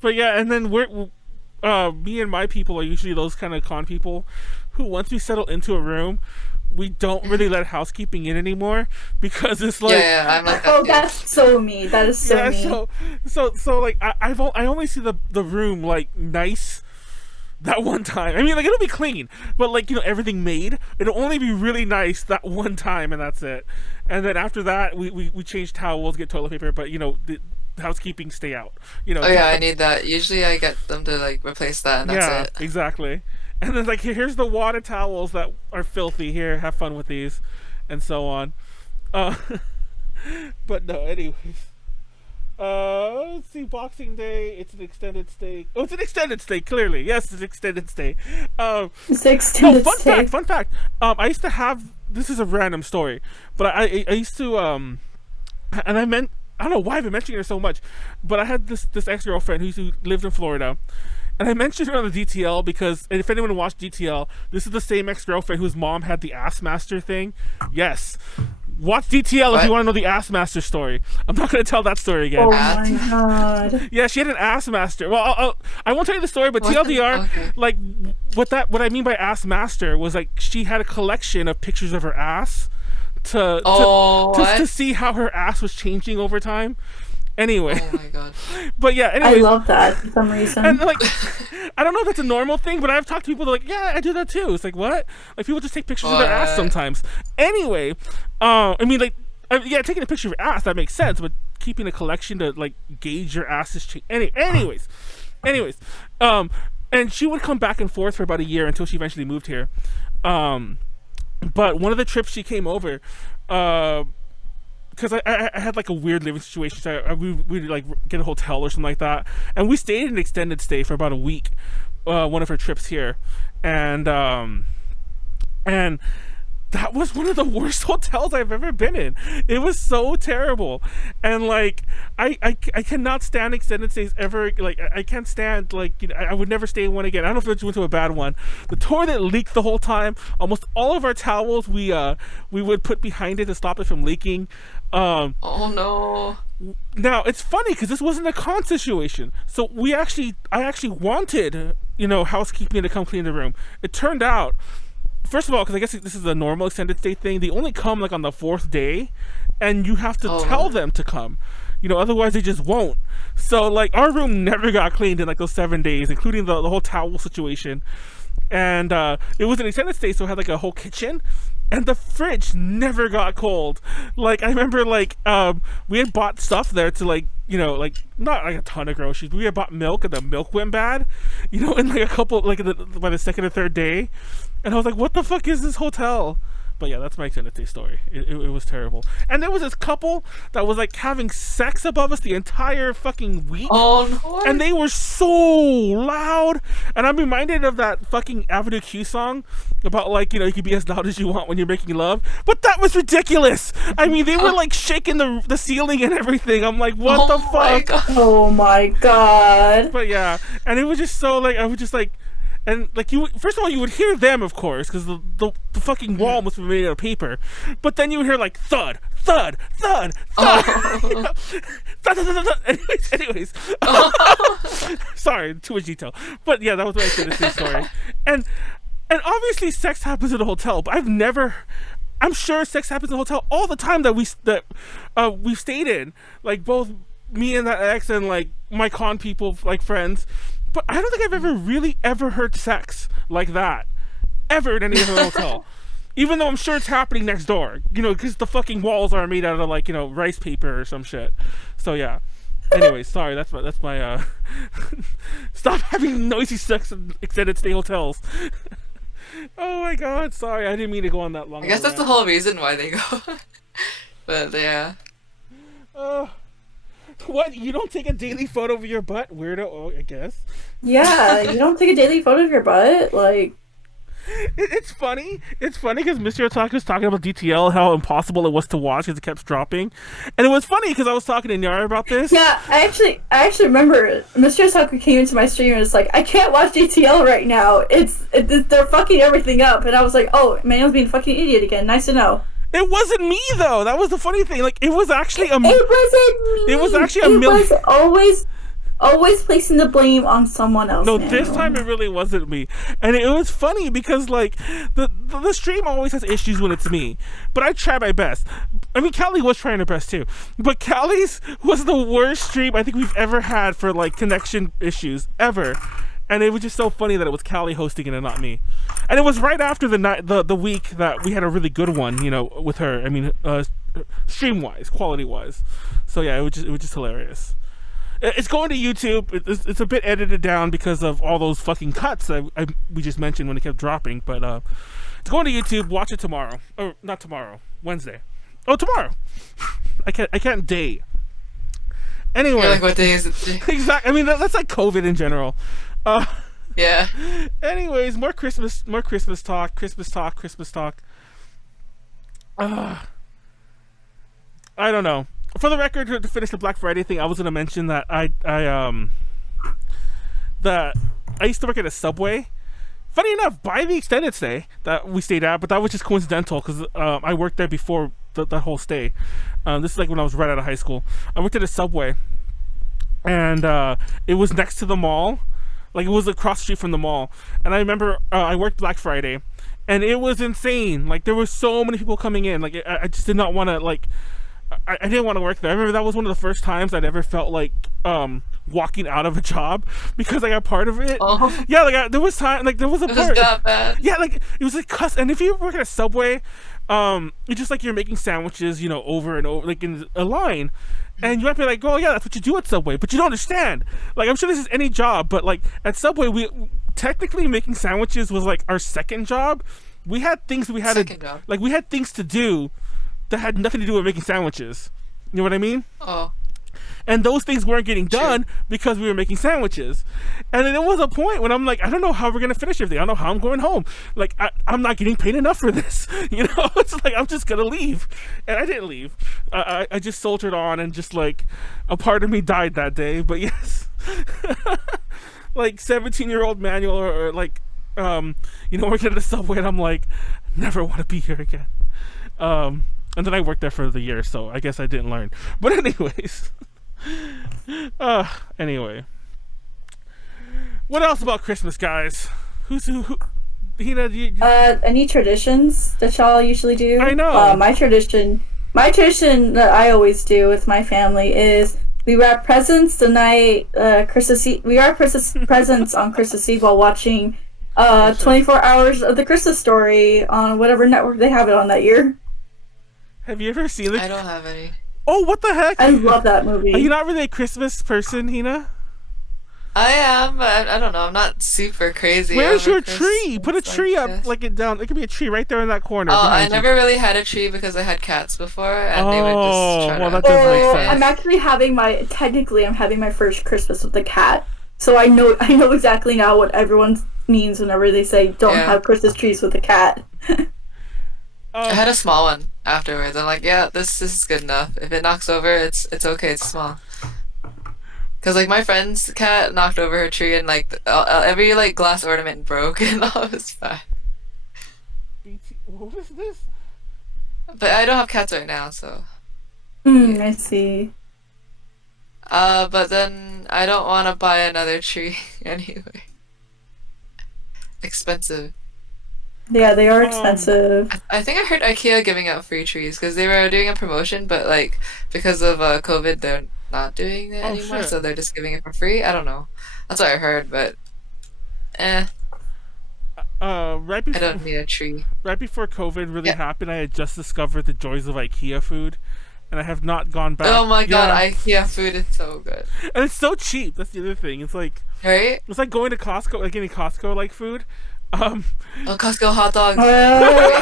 But yeah, and then me and my people are usually those kind of con people who once we settle into a room, we don't really let housekeeping in anymore because it's like I'm like that too. That's so me. That is so me. So like I only see the room like nice that one time. I mean, like, it'll be clean, but like, you know, everything made, it'll only be really nice that one time, and that's it. And then after that, we change towels, get toilet paper, but you know, the housekeeping stay out, you know. Oh yeah, I need that. Usually I get them to like replace that, and that's it. Exactly. And then like, here's the water towels that are filthy, here, have fun with these, and so on. But no, anyways. Let's see, Boxing Day, it's an extended stay. Oh, it's an extended stay, clearly. Yes, it's an extended stay. It's an extended stay. Fun fact. I used to have, this is a random story, but I used to, and I don't know why I've been mentioning her so much, but I had this ex-girlfriend who lived in Florida. And I mentioned her on the DTL because, and if anyone watched DTL, this is the same ex-girlfriend whose mom had the Ass Master thing. Yes. Watch DTL if you want to know the Ass Master story. I'm not going to tell that story again. Oh my god. Yeah, she had an Ass Master. Well, I won't tell you the story, but TLDR, okay. like, what I mean by Ass Master was, like, she had a collection of pictures of her ass to see how her ass was changing over time. Anyway. Oh my god. But yeah, anyways. I love that for some reason. And like, I don't know if that's a normal thing, but I've talked to people that are like, yeah, I do that too. It's like, what? Like, people just take pictures of their ass sometimes. Anyway, I mean, like, yeah, taking a picture of your ass, that makes sense, but keeping a collection to, like, gauge your ass's anyways. And she would come back and forth for about a year until she eventually moved here. But one of the trips she came over, because I had like a weird living situation, so we'd like get a hotel or something like that, and we stayed in an extended stay for about a week, one of her trips here, and that was one of the worst hotels I've ever been in. It was so terrible, and like I cannot stand extended stays ever. Like I can't stand, like, you know, I would never stay in one again. I don't know if it went to a bad one. The toilet leaked the whole time. Almost all of our towels we would put behind it to stop it from leaking. Oh no. Now it's funny because this wasn't a con situation. So I actually wanted, you know, housekeeping to come clean the room. It turned out, first of all, because I guess this is a normal extended stay thing, they only come like on the 4th day, and you have to tell them to come. You know, otherwise they just won't. So like, our room never got cleaned in like those 7 days, including the whole towel situation. And it was an extended stay, so it had like a whole kitchen, and the fridge never got cold. Like, I remember, like, we had bought stuff there to, like, you know, like, not like a ton of groceries, but we had bought milk, and the milk went bad, you know, in like a couple, like, by the 2nd or 3rd day. And I was like, what the fuck is this hotel? But yeah, that's my extended stay story. It was terrible. And there was this couple that was like having sex above us the entire fucking week. Oh no. And they were so loud. And I'm reminded of that fucking Avenue Q song about, like, you know, you can be as loud as you want when you're making love. But that was ridiculous. I mean, they were like shaking the ceiling and everything. I'm like, what the fuck? Oh my god. But yeah, and it was just so, like, I was just like, and like, you, first of all, you would hear them, of course, because the fucking wall must be made out of paper. But then you would hear like thud, thud, thud, thud. You know? Thud, thud, thud, thud. Anyways. Sorry, too much detail. But yeah, that was what I said in this story. And obviously sex happens in a hotel, but I'm sure sex happens in a hotel all the time that we've stayed in. Like, both me and that ex and like my con people, like friends. But I don't think I've ever heard sex like that ever in any other hotel. Even though I'm sure it's happening next door, you know, because the fucking walls are made out of, like, you know, rice paper or some shit. So yeah. Anyway, sorry, that's my stop having noisy sex in extended stay hotels. Oh my god, sorry, I didn't mean to go on that long. I guess that's the whole reason why they go. But yeah. What? You don't take a daily photo of your butt? Weirdo, oh, I guess. Yeah, you don't take a daily photo of your butt? Like... It's funny. It's funny because Mr. Otaku was talking about DTL, how impossible it was to watch because it kept dropping. And it was funny because I was talking to Nyaru about this. Yeah, I actually remember Mr. Otaku came into my stream and was like, I can't watch DTL right now. They're fucking everything up. And I was like, oh, Manuel's being a fucking idiot again. Nice to know. It wasn't me though. That was the funny thing. Like, it was actually a. It wasn't me. It was actually a million. It was always. always placing the blame on someone else. No, Manuel. this time it really wasn't me, and it was funny because like the stream always has issues when it's me, but I try my best. I mean, Callie was trying her best too, but Callie's was the worst stream I think we've ever had for like connection issues ever, and it was just so funny that it was Callie hosting it and not me, and it was right after the week that we had a really good one, you know, with her. I mean, stream wise, quality wise. So yeah, it was just hilarious. It's going to YouTube. It's a bit edited down because of all those fucking cuts that we just mentioned when it kept dropping. But it's going to YouTube. Watch it tomorrow. Or not tomorrow. Wednesday. Oh, tomorrow. I can't day. Anyway. You're like, what day is it? Exactly. I mean, that's like COVID in general. Yeah. Anyways, more Christmas talk. Christmas talk. I don't know. For the record, to finish the Black Friday thing, I was gonna mention that I used to work at a Subway. Funny enough, by the extended stay that we stayed at, but that was just coincidental because I worked there before that whole stay. This is like when I was right out of high school. I worked at a Subway, and it was next to the mall. Like it was across the street from the mall. And I remember I worked Black Friday, and it was insane. Like there were so many people coming in. Like I just did not want to like. I didn't want to work there. I remember that was one of the first times I'd ever felt like walking out of a job because I got part of it. Oh. Yeah, like there was time, like there was a It part. was that bad. Yeah, like it was like and if you work at a Subway, it's just like you're making sandwiches, you know, over and over, like in a line, and you might be like, oh yeah, that's what you do at Subway, but you don't understand. Like I'm sure this is any job, but like at Subway, we technically making sandwiches was like our second job. We had things we had to, like we had things to do that had nothing to do with making sandwiches. You know what I mean? Oh. And those things weren't getting done because we were making sandwiches. And then there was a point when I'm like, I don't know how we're going to finish everything. I don't know how I'm going home. Like, I'm not getting paid enough for this. You know, it's like, I'm just going to leave. And I didn't leave. I just soldiered on, and just like a part of me died that day. But yes, like 17-year-old Manuel or like, you know, working at a Subway, and I'm like, never want to be here again. And then I worked there for the year, so I guess I didn't learn. But anyways, anyway, what else about Christmas, guys? Who? Any traditions that y'all usually do? I know. My tradition that I always do with my family is we wrap presents the night Christmas Eve. We wrap presents on Christmas Eve while watching 24 hours of the Christmas Story on whatever network they have it on that year. Have you ever seen it? I don't have any. Oh, what the heck? I love that movie. Are you not really a Christmas person, Hina? I am, but I don't know. I'm not super crazy. Where's your tree? Put a tree up, like it down. It could be a tree right there in that corner. Oh, I never really had a tree because I had cats before, and they would just try well, to... that does make sense. I'm actually having my first Christmas with a cat, so I know exactly now what everyone means whenever they say don't have Christmas trees with a cat. I had a small one afterwards. I'm like, yeah, this is good enough. If it knocks over, it's okay. It's small. Cause like my friend's cat knocked over her tree, and like every like glass ornament broke, and all was fine. What is this? But I don't have cats right now, so. I see. But then I don't want to buy another tree anyway. Expensive. Yeah, they are expensive. I think I heard IKEA giving out free trees because they were doing a promotion, but like because of COVID, they're not doing it anymore, so they're just giving it for free. I don't know. That's what I heard, but right before, I don't need a tree. Right before COVID really happened, I had just discovered the joys of IKEA food, and I have not gone back. Oh my god, IKEA food is so good. And it's so cheap. That's the other thing. It's like it's like going to Costco, like getting Costco like food. Costco hot dogs. Wait,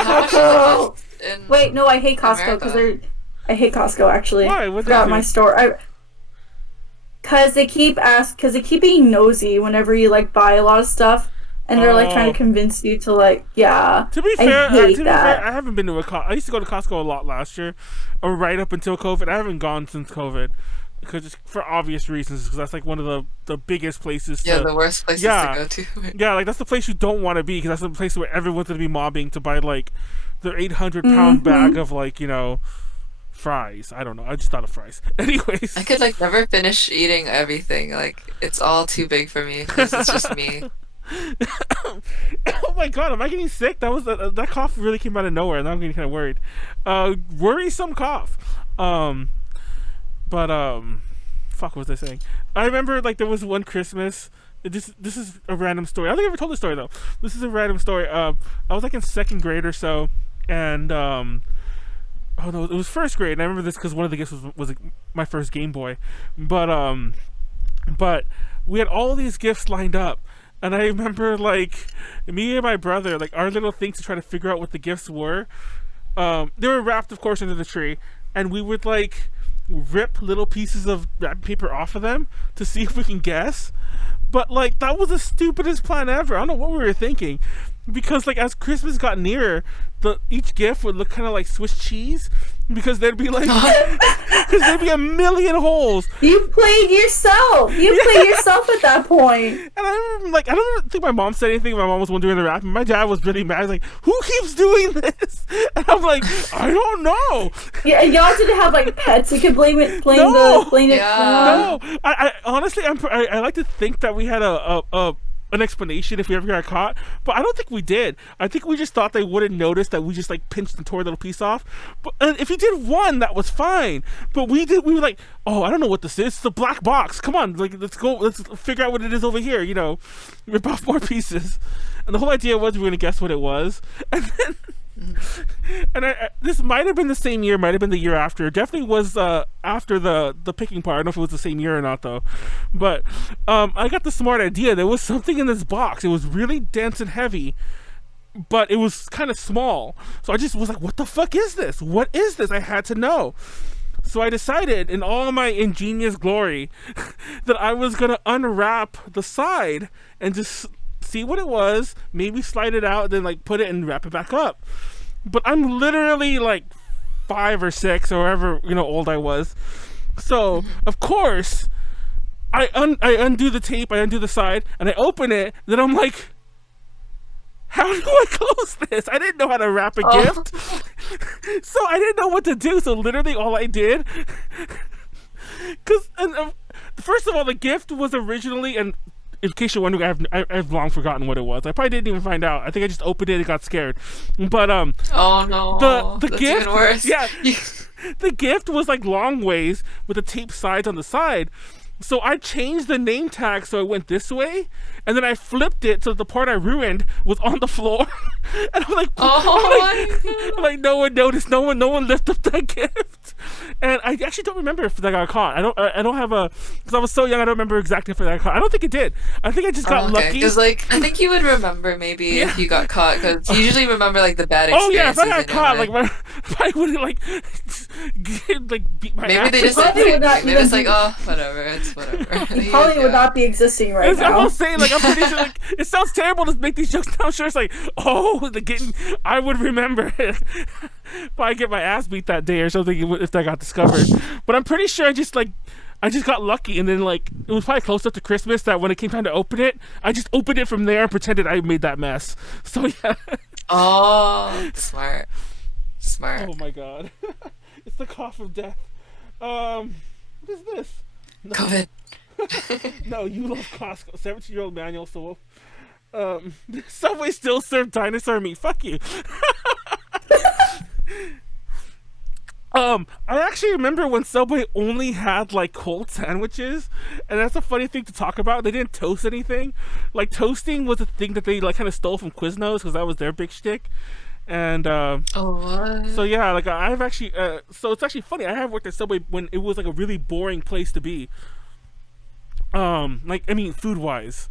how much is it cost? Wait, no, I hate Costco because I hate Costco actually. Why? What Forgot my store. Because they keep being nosy whenever you like buy a lot of stuff, and they're like trying to convince you to like To be fair, I haven't been to I used to go to Costco a lot last year, or right up until COVID. I haven't gone since COVID. Because just for obvious reasons, because that's like one of the biggest places. The worst places to go to. Yeah, like that's the place you don't want to be, because that's the place where everyone's gonna be mobbing to buy like their 800-pound bag of like fries. I don't know. I just thought of fries. Anyways. I could like never finish eating everything. Like it's all too big for me because it's just me. Oh my god, am I getting sick? That cough really came out of nowhere, and I'm getting kind of worried. Worrisome cough. Fuck, what was I saying? I remember like there was one Christmas. This is a random story. I don't think I ever told this story though. This is a random story. I was like in 2nd grade or so, and oh no, it was 1st grade. And I remember this because one of the gifts was like, my first Game Boy, but we had all these gifts lined up. And I remember, like, me and my brother, like, our little things to try to figure out what the gifts were. They were wrapped, of course, under the tree. And we would, like, rip little pieces of wrapping paper off of them to see if we can guess. But, like, that was the stupidest plan ever. I don't know what we were thinking. Because, like, as Christmas got nearer, each gift would look kind of like Swiss cheese. Because there'd be, like, because there'd be a million holes. You played yourself. You played yourself at that point. And I remember, like, I don't think my mom said anything. My mom was one doing the wrapping. My dad was really mad. He's like, who keeps doing this? And I'm like, I don't know. Yeah, y'all didn't have, like, pets. You could blame it. No. Yeah. No. I honestly, I like to think that we had an explanation if we ever got caught, but I don't think we did. I think we just thought they wouldn't notice that we just like pinched and tore a little piece off. But if you did one, that was fine. But we were like, oh, I don't know what this is. It's a black box. Come on, like let's figure out what it is over here. You know, rip off more pieces. And the whole idea was we were gonna guess what it was, and then. And this might have been the same year, might have been the year after. It definitely was after the picking part. I don't know if it was the same year or not though. But I got the smart idea. There was something in this box. It was really dense and heavy, but it was kind of small. So I just was like, what the fuck is this? What is this? I had to know. So I decided, in all my ingenious glory, that I was gonna unwrap the side and just see what it was, maybe slide it out, then like put it and wrap it back up. But I'm literally like 5 or 6 or however old I was. So of course I undo the tape, I undo the side, and I open it. Then I'm like, how do I close this? I didn't know how to wrap a gift. So I didn't know what to do. So literally all I did, because first of all, the gift was originally, and in case you're wondering, I've long forgotten what it was. I probably didn't even find out. I think I just opened it and got scared. But oh no, the that's gift, even worse. Yeah, the gift was like long ways with the tape sides on the side. So I changed the name tag so it went this way, and then I flipped it so the part I ruined was on the floor. And I'm like, I'm like, no one noticed, no one lifted up that gift. And I actually don't remember if that got caught. I don't have because I was so young, I don't remember exactly if that got caught. I don't think it did. I think I just got lucky. Because like I think you would remember maybe if you got caught, because you usually remember like the bad experiences. Oh yeah, if I got caught, like I wouldn't like beat my ass. Maybe they just said maybe it's like, oh whatever, it's whatever. He probably would not be existing right now. I'm saying, like, I'm pretty sure, like, it sounds terrible to make these jokes now. I'm sure it's like, oh, I would remember it. Probably get my ass beat that day or something if that got discovered. But I'm pretty sure I just got lucky, and then like it was probably close up to Christmas that when it came time to open it, I just opened it from there and pretended I made that mess. So yeah. Oh, smart. Oh my god. It's the cough of death. What is this? No. COVID. No, you love Costco. 17-year-old Manuel. So, Subway still serve dinosaur meat. Fuck you. I actually remember when Subway only had like cold sandwiches, and that's a funny thing to talk about. They didn't toast anything. Like toasting was a thing that they like kind of stole from Quiznos because that was their big shtick. And what? So yeah, like I've actually so it's actually funny. I have worked at Subway when it was like a really boring place to be. Like I mean, food wise,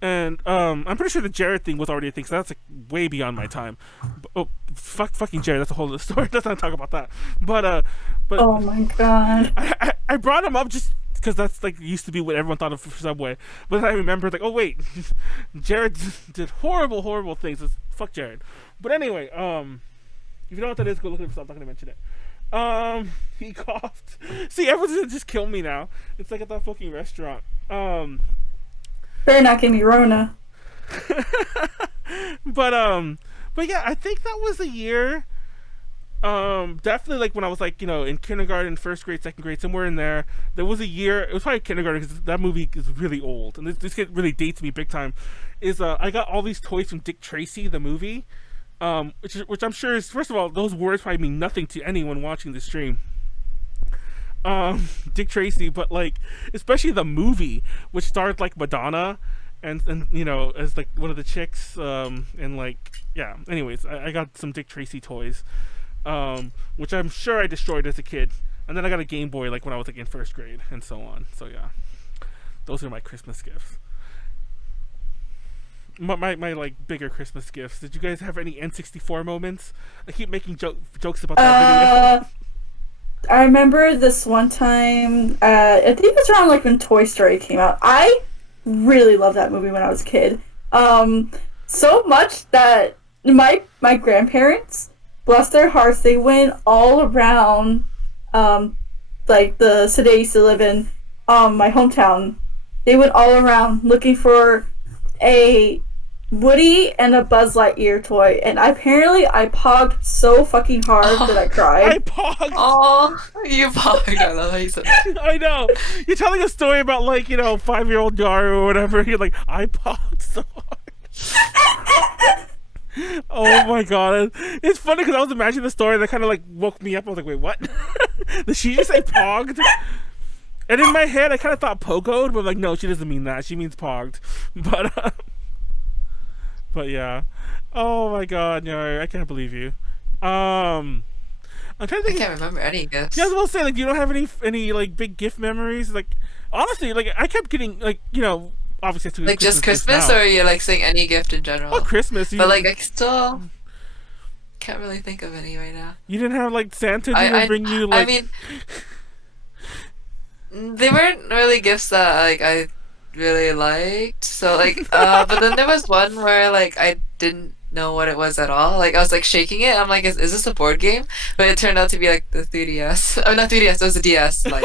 and I'm pretty sure the Jared thing was already a thing, so that's like way beyond my time. Oh, fucking Jared, that's a whole other story. Let's not talk about that. But oh my god, I brought him up just because that's like used to be what everyone thought of for Subway. But then I remembered like, oh wait, Jared did horrible things. Fuck Jared. But anyway, if you know what that is, go look it up. I'm not gonna mention it. He coughed. See, everyone's gonna just kill me now. It's like at that fucking restaurant. Better not give me Rona. But yeah, I think that was the year. Definitely like when I was like, you know, in kindergarten, first grade, second grade, somewhere in there. There was a year, it was probably kindergarten because that movie is really old, and this kid really dates me big time. Is I got all these toys from Dick Tracy, the movie, which I'm sure is, first of all, those words probably mean nothing to anyone watching the stream. Dick Tracy, but like especially the movie, which starred like Madonna, and you know, as like one of the chicks, and like yeah. Anyways, I got some Dick Tracy toys. Which I'm sure I destroyed as a kid, and then I got a Game Boy like when I was like in first grade, and so on. So yeah, those are my Christmas gifts. My like bigger Christmas gifts. Did you guys have any N64 moments? I keep making jokes about that video. I remember this one time. I think it was around like when Toy Story came out. I really loved that movie when I was a kid. So much that my grandparents, bless their hearts, they went all around, like the city I used to live in, my hometown. They went all around looking for a Woody and a Buzz Lightyear toy, and apparently I pogged so fucking hard that I cried. I pogged! Oh, you pogged. I love how you said that. I know. You're telling a story about like, you know, 5-year-old Nyaru or whatever. You're like, I pogged so hard. Oh my god. It's funny because I was imagining the story that kind of like woke me up. I was like, wait, what? Did she just say pogged? And in my head I kind of thought pogoed, but like, no, she doesn't mean that. She means pogged. But yeah. Oh my god, no, I can't believe you. I'm trying to think. I can't remember any gifts. Yeah, I was about to say, like, you don't have any like big gift memories? Like, honestly, like I kept getting like, you know, obviously it's like just Christmas, or you're like saying any gift in general? Well, Christmas. But like I still can't really think of any right now. You didn't have like Santa didn't bring you like. I mean, they weren't really gifts that like I really liked. So like, but then there was one where like I didn't know what it was at all. Like I was like shaking it. I'm like, is this a board game? But it turned out to be like the 3DS. Oh, not 3DS. It was a DS. Like,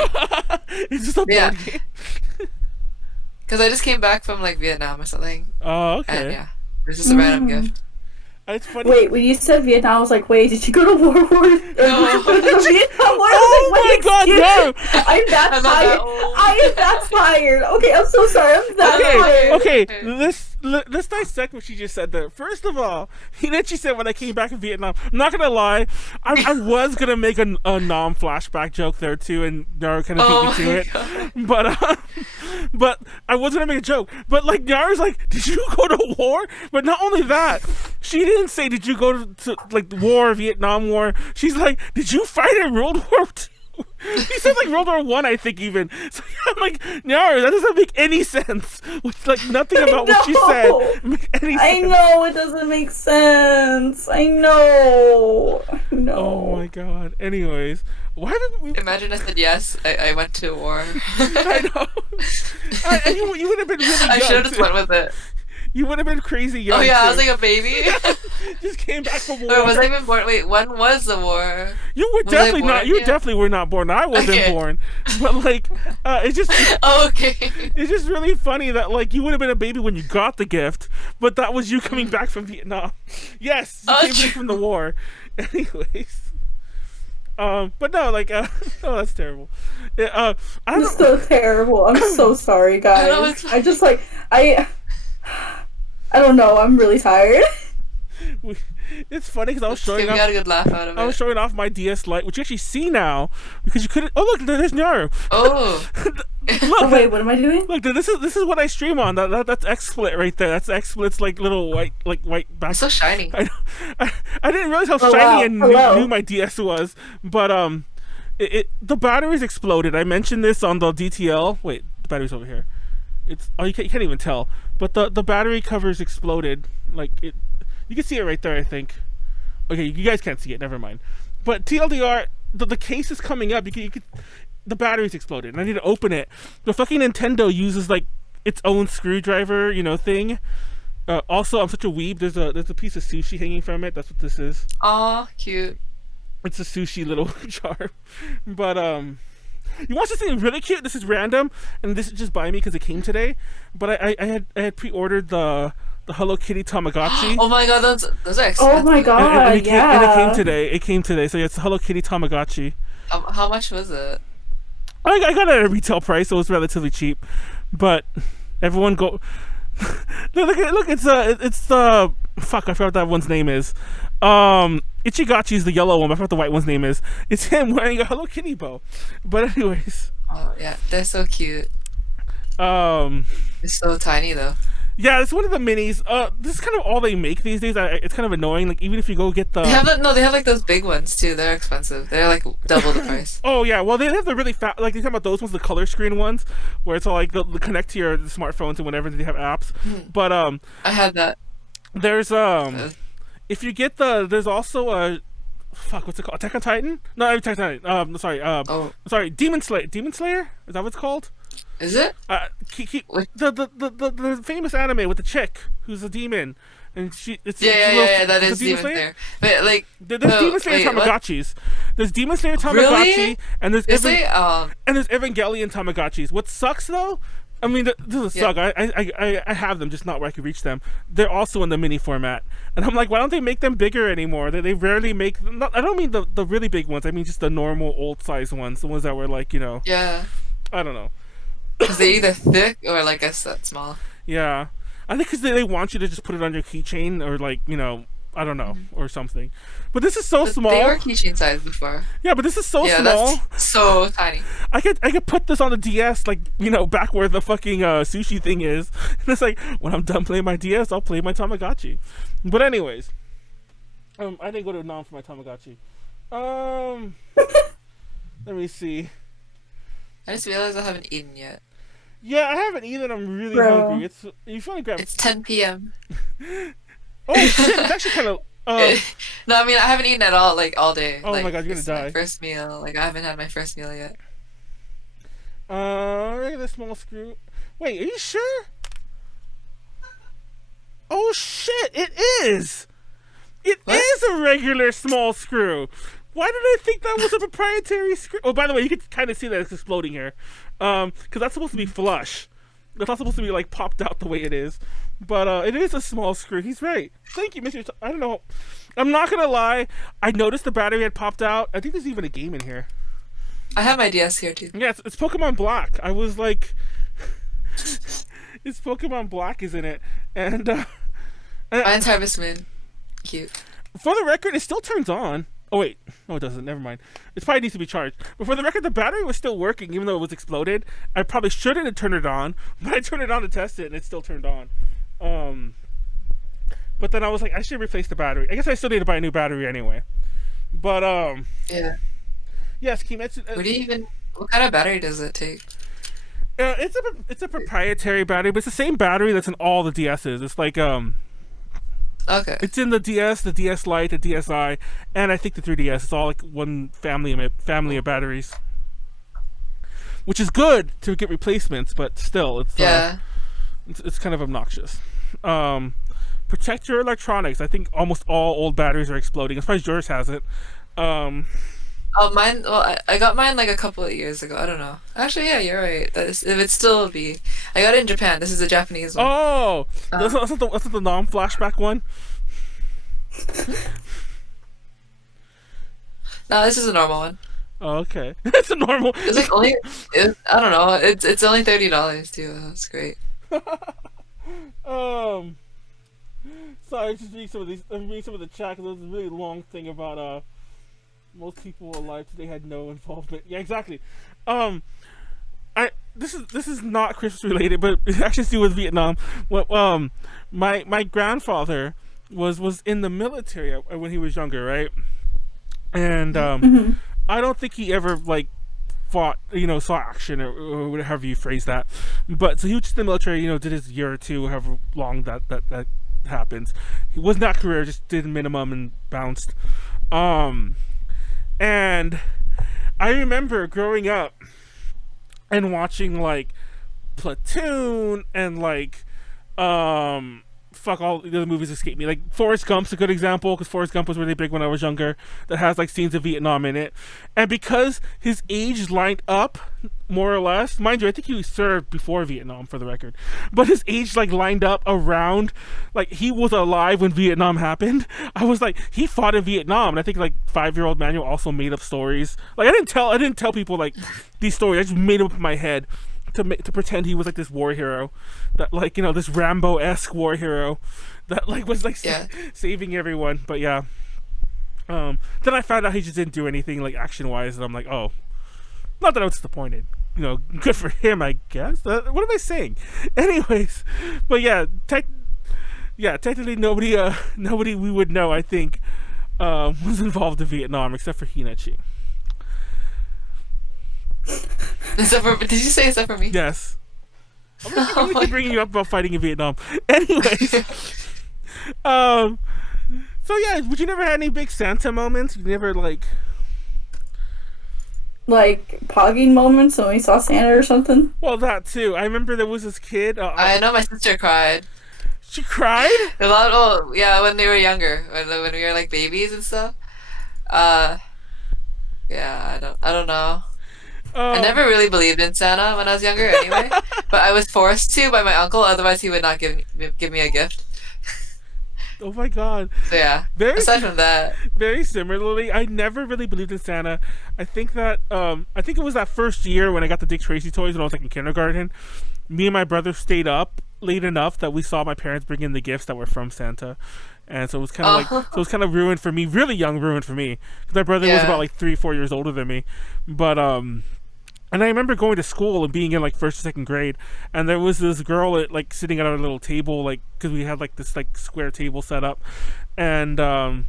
it's just a board game. Because I just came back from like Vietnam or something. Oh, okay. And yeah, it was just a random gift. It's funny. Wait, when you said Vietnam, I was like, wait, did you go to World War? No. Vietnam War? Oh my god, no! I'm that tired. I am that tired. Okay, I'm so sorry. I'm that tired. Okay, let's dissect what she just said there. First of all, Hinnachi said when I came back in Vietnam, I'm not gonna lie, I was gonna make a non-flashback joke there too, and Nyaru kind of beat me to it. But I was gonna make a joke. But like Nyaru's like, did you go to war? But not only that, she didn't say did you go to like the war, Vietnam War. She's like, did you fight in World War II? He said like World War One, I think even. So yeah, I'm like, no, that doesn't make any sense. With like nothing about what she said make any sense. I know it doesn't make sense. I know. No. Oh my god. Anyways, why did we? Imagine I said yes. I went to war. I know. And you would have been really young. I should have just went with it. You would have been crazy young. Oh yeah, too. I was like a baby. Just came back from war. Wait, was I even born? Wait, when was the war? You were definitely not. You definitely were not born. I wasn't born. But like, it's just. Okay. It's just really funny that like you would have been a baby when you got the gift, but that was you coming back from Vietnam. Yes, you came back from the war. Anyways. But no, like, oh, that's terrible. It's so terrible. I'm so sorry, guys. I just like I don't know. I'm really tired. It's funny because I was showing off. Got a good laugh out of it. I was showing off my DS Lite, which you actually see now because you couldn't. Oh look, there's Nyaru. Oh. Look, oh wait, what am I doing? Look, this is what I stream on. That's XSplit right there. That's XSplit's like little white back. It's so shiny. I didn't realize how shiny and new my DS was, but the batteries exploded. I mentioned this on the DTL. Wait, the battery's over here. You can't even tell, but the battery covers exploded. Like it, you can see it right there. I think. Okay, you guys can't see it. Never mind. But TLDR, the case is coming up. You could the battery's exploded, and I need to open it. The fucking Nintendo uses like its own screwdriver, thing. Also, I'm such a weeb. There's a piece of sushi hanging from it. That's what this is. Aw, cute. It's a sushi little jar, but you want something really cute? This is random, and this is just by me because it came today. But I had pre-ordered the the Hello Kitty Tamagotchi. Oh my god, those are expensive. Oh my god, and it came today. It came today. So yeah, it's the Hello Kitty Tamagotchi. How much was it? I got it at a retail price, so it was relatively cheap. But everyone go. Look, it's the fuck. I forgot what that one's name is. Ichigachi is the yellow one. I forgot what the white one's name is. It's him wearing a Hello Kitty bow. But anyways. Oh yeah, they're so cute. It's so tiny though. Yeah, it's one of the minis. This is kind of all they make these days. It's kind of annoying. Like even if you go get the they have like those big ones too. They're expensive. They're like double the price. Oh yeah, well they have the really fat. Like they talk about those ones, the color screen ones, where it's all like they'll connect to your smartphones and whatever. They have apps. But I had that. There's if you get there's also a fuck. What's it called? Attack on Titan? No, Attack on Titan. Sorry. Demon Slayer. Demon Slayer? Is that what it's called? Is it? The famous anime with the chick who's a demon, and that is Demon Slayer. But like, there's Demon Slayer Tamagotchis. There's Demon Slayer Tamagotchi, really? and there's Evangelion Tamagotchis. What sucks though? I mean, this doesn't suck. I have them, just not where I can reach them. They're also in the mini format, and I'm like, why don't they make them bigger anymore? They rarely make. I don't mean the really big ones. I mean just the normal old size ones, the ones that were like Yeah. I don't know. Because they're either thick or like that small. Yeah, I think because they want you to just put it on your keychain or like I don't know or something. But this is so small. They were keychain size before. Yeah, but this is so small. That's so tiny. I could put this on the DS like back where the fucking sushi thing is. And it's like when I'm done playing my DS, I'll play my Tamagotchi. But anyways, I didn't go to Nam for my Tamagotchi. Let me see. I just realized I haven't eaten yet. Yeah, I haven't eaten. I'm really hungry. You finally grab. It's 10 p.m. Oh shit! It's actually kind of. No, I mean I haven't eaten at all like all day. Oh like, my god, you're gonna die. My first meal. Like I haven't had my first meal yet. Regular small screw. Wait, are you sure? Oh shit! It is. It is a regular small screw. Why did I think that was a proprietary screw? Oh, by the way, you can kind of see that it's exploding here. Because that's supposed to be flush. That's not supposed to be, like, popped out the way it is. But it is a small screw. He's right. Thank you, Mr. I don't know. I'm not going to lie. I noticed the battery had popped out. I think there's even a game in here. I have my DS here, too. Yeah, it's Pokemon Black. I was like... it's Pokemon Black is in it. And, mine's Harvest Moon. Cute. For the record, it still turns on. Oh wait, no it doesn't, never mind. It probably needs to be charged. But for the record, the battery was still working even though it was exploded. I probably shouldn't have turned it on, but I turned it on to test it and it still turned on. But then I was like, I should replace the battery. I guess I still need to buy a new battery anyway. But yeah. Yes, Kimetsu. What kind of battery does it take? It's a proprietary battery, but it's the same battery that's in all the DSs. It's like Okay. It's in the DS, the DS Lite, the DSi, and I think the 3DS. It's all like one family of batteries, which is good to get replacements, but still, it's kind of obnoxious. Protect your electronics. I think almost all old batteries are exploding. I'm surprised yours hasn't. Oh, mine. Well, I got mine like a couple of years ago. I don't know. Actually, yeah, you're right. It would still be. I got it in Japan. This is a Japanese one. Oh, that's not the non-flashback one. No, this is a normal one. Oh, okay, it's a normal. It's like I don't know. It's only $30 too. That's great. Sorry, just reading some of these. I'm reading some of the chat because there's a really long thing about most people alive today had no involvement. Yeah, exactly. This is not Christmas related, but it actually has to do with Vietnam. Well, my grandfather was in the military when he was younger, right? And I don't think he ever like fought, saw action or whatever you phrase that. But so he was just in the military, did his year or two, however long that happens. He wasn't that career, just did minimum and bounced. And I remember growing up and watching like Platoon and like fuck, all the other movies escape me. Like Forrest Gump's a good example, because Forrest Gump was really big when I was younger. That has like scenes of Vietnam in it, and because his age lined up more or less, mind you, I think he served before Vietnam, for the record, but his age like lined up around, like he was alive when Vietnam happened. I was like, he fought in Vietnam, and I think like 5-year-old Manuel also made up stories. Like I didn't tell people like these stories. I just made them up in my head to pretend he was like this war hero, that like, you know, this Rambo-esque war hero that like was like saving everyone. But yeah, then I found out he just didn't do anything like action-wise, and I'm like, oh, not that I was disappointed. You know, good for him, I guess. What am I saying? Anyways, but yeah, technically nobody we would know, I think, was involved in Vietnam except for Hinacchi. Did you say except for me? Yes. I'm gonna keep bringing you up about fighting in Vietnam. Anyways, so yeah, would you never had any big Santa moments? You never like pogging moments when we saw Santa or something? Well, that too. I remember there was this kid. I know my sister cried. She cried? A lot. Oh, yeah, when they were younger, when we were like babies and stuff. Yeah, I don't know. I never really believed in Santa when I was younger, anyway. But I was forced to by my uncle. Otherwise, he would not give me a gift. Oh my god. So yeah. Aside from that, very similarly, I never really believed in Santa. I think that I think it was that first year when I got the Dick Tracy toys when I was like in kindergarten. Me and my brother stayed up late enough that we saw my parents bring in the gifts that were from Santa, and so it was kind of it was kind of ruined for me, really young ruined for me, because my brother was about like 3-4 years older than me, but and I remember going to school and being in like 1st or 2nd grade, and there was this girl like sitting at our little table, like, because we had like this like square table set up, and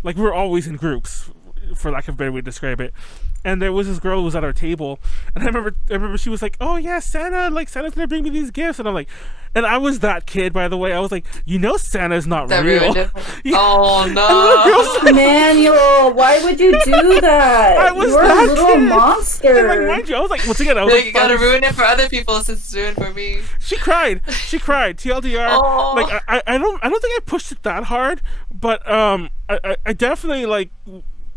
like we were always in groups, for lack of a better way to describe it. And there was this girl who was at our table, and I remember she was like, "Oh yeah, Santa's gonna bring me these gifts," and I'm like, and I was that kid, by the way. I was like, you know, Santa's not real. Yeah. Oh no, like, Manuel, why would you do that? I was You're that a little kid. monster. And like, mind you, I was like, once again, I was like, you gotta ruin it for other people since it's ruined for me. She cried. TLDR. Oh. Like I don't think I pushed it that hard, but I definitely like.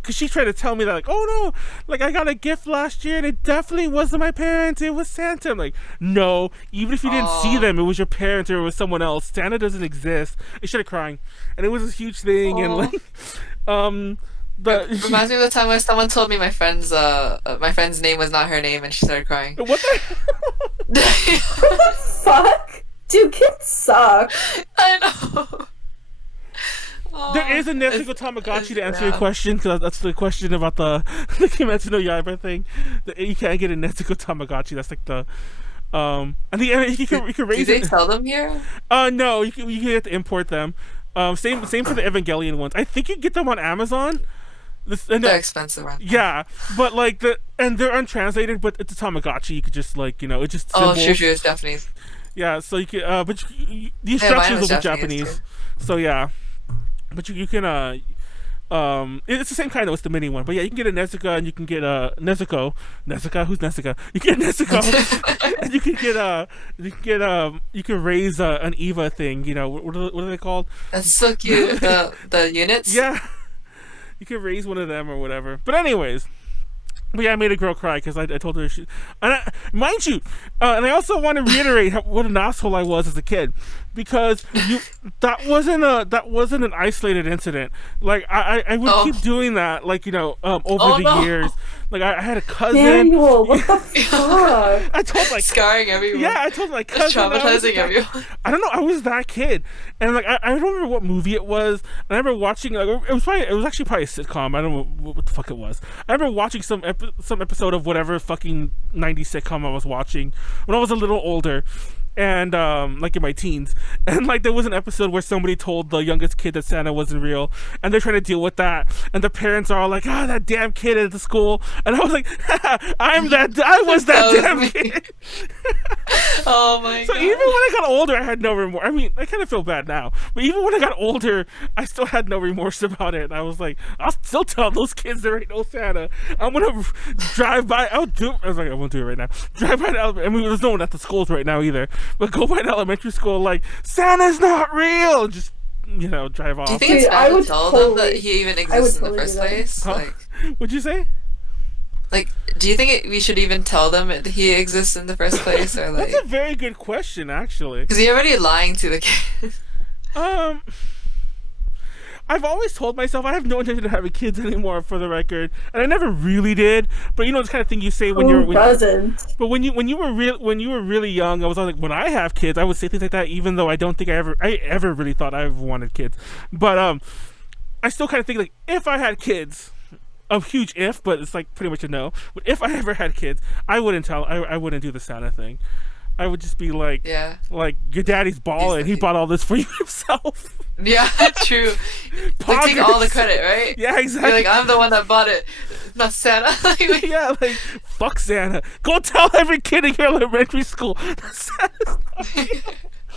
Because she tried to tell me that, like, oh no, like I got a gift last year and it definitely wasn't my parents, it was Santa. I'm like, no, even if you didn't see them, it was your parents or it was someone else. Santa doesn't exist. I started crying, and it was this huge thing, and like, it reminds me of the time when someone told me my friend's name was not her name, and she started crying. What the? What the fuck? Dude, kids suck. I know. There is a Nezuko Tamagotchi to answer your question, because that's the question about the Kimetsu no Yaiba thing. You can't get a Nezuko Tamagotchi. That's like the and you can raise Do they it. sell them here? No, you can have to import them. Same for the Evangelion ones. I think you can get them on Amazon. They're expensive, right? Yeah, but like they're untranslated, but it's a Tamagotchi. You could just like, you know, it's just symbols. Symbols. True, it's Japanese. Yeah, so you can but the instructions will be Japanese. So yeah. But you can it's the same kind though, it's the mini one. But yeah, you can get a Nezuko, and you can get a Nezuko. Who's Nezuko? You get a Nezuko, and you can raise an Eva thing. You know, what are they called? That's so cute. the units. Yeah, you can raise one of them or whatever. But anyways. But yeah, I made a girl cry because I told her mind you, and I also want to reiterate what an asshole I was as a kid, because that wasn't an isolated incident. Like I would keep doing that, like, you know, over the years. Like I had a cousin. Manuel, what the fuck? I told like scarring everyone. Yeah, I told my cousin. Traumatizing everyone. I don't know. I was that kid, and like I don't remember what movie it was. I remember watching like it was actually probably a sitcom. I don't know what the fuck it was. I remember watching some episode of whatever fucking 90s sitcom I was watching when I was a little older. And like in my teens, and like there was an episode where somebody told the youngest kid that Santa wasn't real, and they're trying to deal with that, and the parents are all like, that damn kid at the school, and I was like, I was that damn kid. Oh my god. So even when I got older, I had no remorse. I mean, I kind of feel bad now, but even when I got older, I still had no remorse about it. And I was like, I'll still tell those kids there ain't no Santa. I'm gonna drive by. I was like, I won't do it right now. Drive by. I mean, there's no one at the schools right now either. But go by the elementary school like, Santa's not real! Just you know, drive off. Do you think it's bad to tell them that he even exists in the first place? Huh? Like, what'd you say? Like, do you think we should even tell them that he exists in the first place, or like? That's a very good question, actually. Because you're already lying to the kid. I've always told myself I have no intention of having kids anymore, for the record, and I never really did. But you know, it's the kind of thing you say when Who doesn't? But when you were really young, I was like, when I have kids, I would say things like that, even though I don't think I ever really thought I wanted kids. But I still kind of think like if I had kids, a huge if, but it's like pretty much a no. But if I ever had kids, I wouldn't do the Santa thing. I would just be like, yeah, like your daddy's balling. He bought all this for you himself. Yeah, true. Like, take all the credit, right? Yeah, exactly. You're like, I'm the one that bought it, not Santa. Yeah, like fuck Santa. Go tell every kid in your elementary school that Santa's not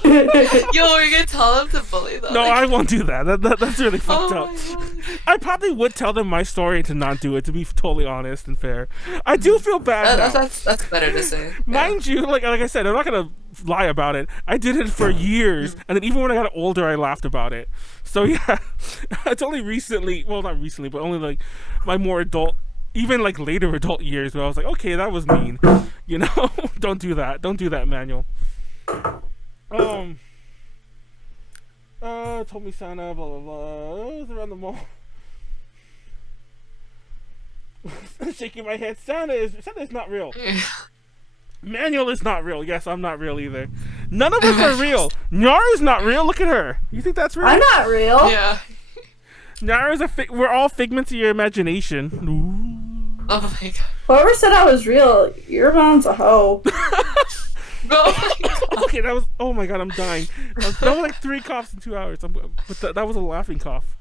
Yo, we're gonna tell them to bully them. No, I won't do that. That's really fucked up. My God. I probably would tell them my story to not do it, to be totally honest and fair. I do feel bad now. That's better to say. Mind you, like I said, I'm not gonna lie about it. I did it for years, and then even when I got older, I laughed about it. So yeah, it's only recently, well, not recently, but only like my more adult, even like later adult years, where I was like, okay, that was mean. You know, don't do that. Don't do that, Manuel. Told me Santa, blah blah blah. It was around the mall. Shaking my head. Santa is not real. Manuel is not real. Yes, I'm not real either. None of us are real. Nyaru's not real. Look at her. You think that's real? I'm not real. Yeah. Nyaru's we're all figments of your imagination. Ooh. Oh my God. Whoever said I was real, your mom's a hoe. Okay, that was. Oh my God, I'm dying. That was like 3 coughs in 2 hours. But that was a laughing cough.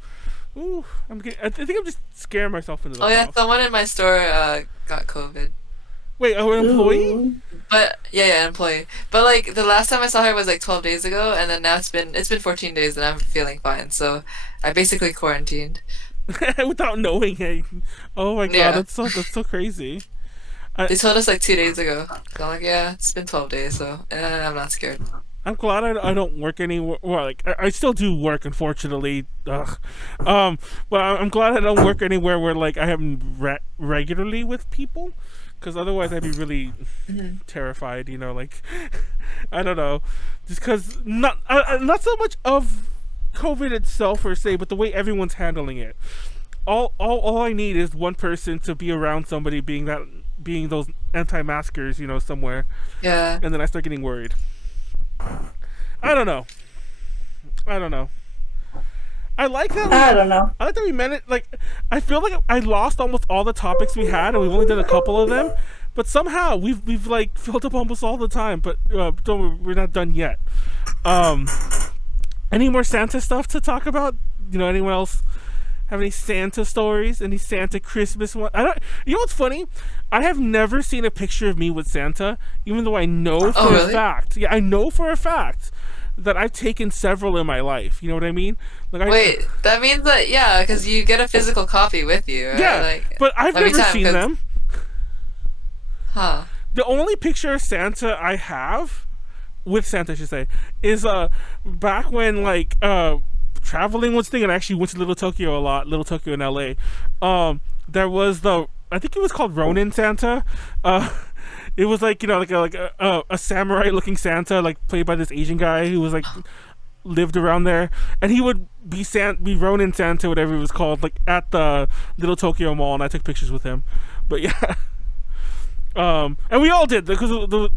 Ooh, I think I'm just scaring myself into the. Oh yeah, cough. someone in my store got COVID. Wait, an employee? Ooh. But yeah, an employee. But like the last time I saw her was like 12 days ago, and then now it's been 14 days, and I'm feeling fine. So I basically quarantined. Without knowing it. Oh my God, Yeah. that's so crazy. They told us like 2 days ago. So I'm like, yeah, it's been 12 days, so I'm not scared. I'm glad I don't work anywhere. Well, like I still do work, unfortunately. Ugh. But I'm glad I don't work anywhere where like I am regularly with people, because otherwise I'd be really terrified. You know, like I don't know, just because not so much of COVID itself per se, but the way everyone's handling it. All I need is one person to be around somebody being those anti-maskers, you know, somewhere. Yeah. And then I start getting worried. I don't know. I like that. I don't know. I like that we meant it. Like, I feel like I lost almost all the topics we had, and we've only done a couple of them. But somehow we've like filled up almost all the time. But we're not done yet. Any more Santa stuff to talk about? You know, anyone else have any Santa stories? Any Santa Christmas one? You know what's funny? I have never seen a picture of me with Santa, even though I know for a fact. Yeah, I know for a fact that I've taken several in my life. You know what I mean? Like, Wait, that means that because you get a physical copy with you, right? Yeah, like, but I've never seen them. Huh. The only picture of Santa I have, with Santa I should say, is back when like traveling was thing, and I actually went to Little Tokyo a lot. Little Tokyo in LA. There was I think it was called Ronin Santa. It was like, you know, like a samurai looking Santa, like played by this Asian guy who was like lived around there, and he would be Ronin Santa, whatever it was called, like at the Little Tokyo Mall, and I took pictures with him. But yeah, and we all did, because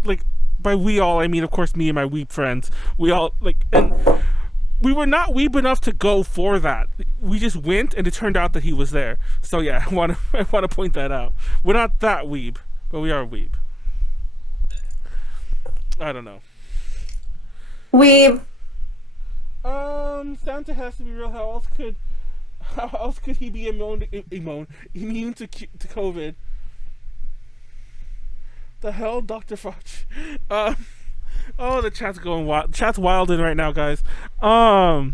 like by we all I mean of course me and my weeb friends. We all like, and we were not weeb enough to go for that. We just went, and it turned out that he was there. So yeah, I want to point that out. We're not that weeb, but we are weeb. I don't know. Weeb. Santa has to be real. How else could he be immune to COVID? The hell, Dr. Fudge. Oh, the chat's going wild. Chat's wilding right now, guys. Hell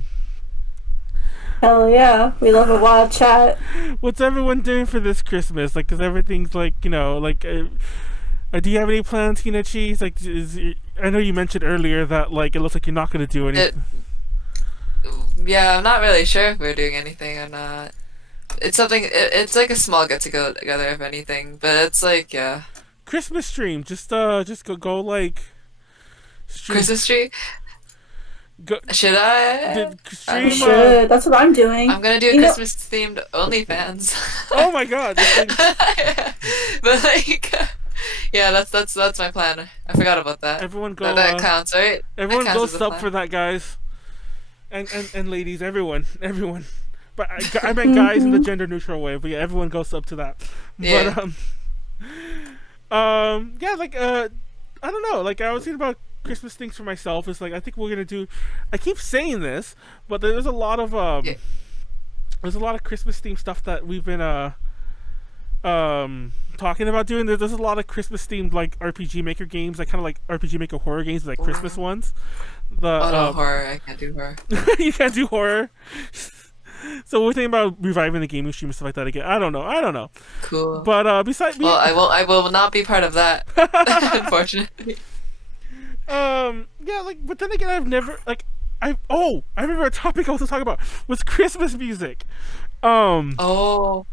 yeah, we love a wild chat. What's everyone doing for this Christmas? Like, 'cause everything's like, you know, like, do you have any plans, Hinnachi? Like, I know you mentioned earlier that like it looks like you're not gonna do anything. Yeah, I'm not really sure if we're doing anything or not. It's something. It's like a small get together, if anything. But it's like, yeah. Christmas stream. Just go like. Stream. Christmas tree. Go, Should I? Stream, should. That's what I'm doing. I'm gonna do a Christmas themed OnlyFans. Oh my god! But like, yeah, that's my plan. I forgot about that. Everyone go. That counts, right? Everyone go sub for that, guys. And ladies, everyone. But I meant guys in the gender neutral way. But yeah, everyone go sub to that. Yeah. But yeah, like I don't know. Like I was thinking about Christmas things for myself. It's like I think we're gonna do. I keep saying this, but there's a lot of there's a lot of Christmas themed stuff that we've been talking about doing. There's a lot of Christmas themed like RPG Maker games, like kind of like RPG Maker horror games, like Christmas ones. No, horror. I can't do horror. You can't do horror. So we're thinking about reviving the gaming stream and stuff like that again. I don't know. Cool. But besides, well, I will not be part of that, unfortunately. Yeah, like, but then again, I've never like, I remember a topic I was talking about was Christmas music. Oh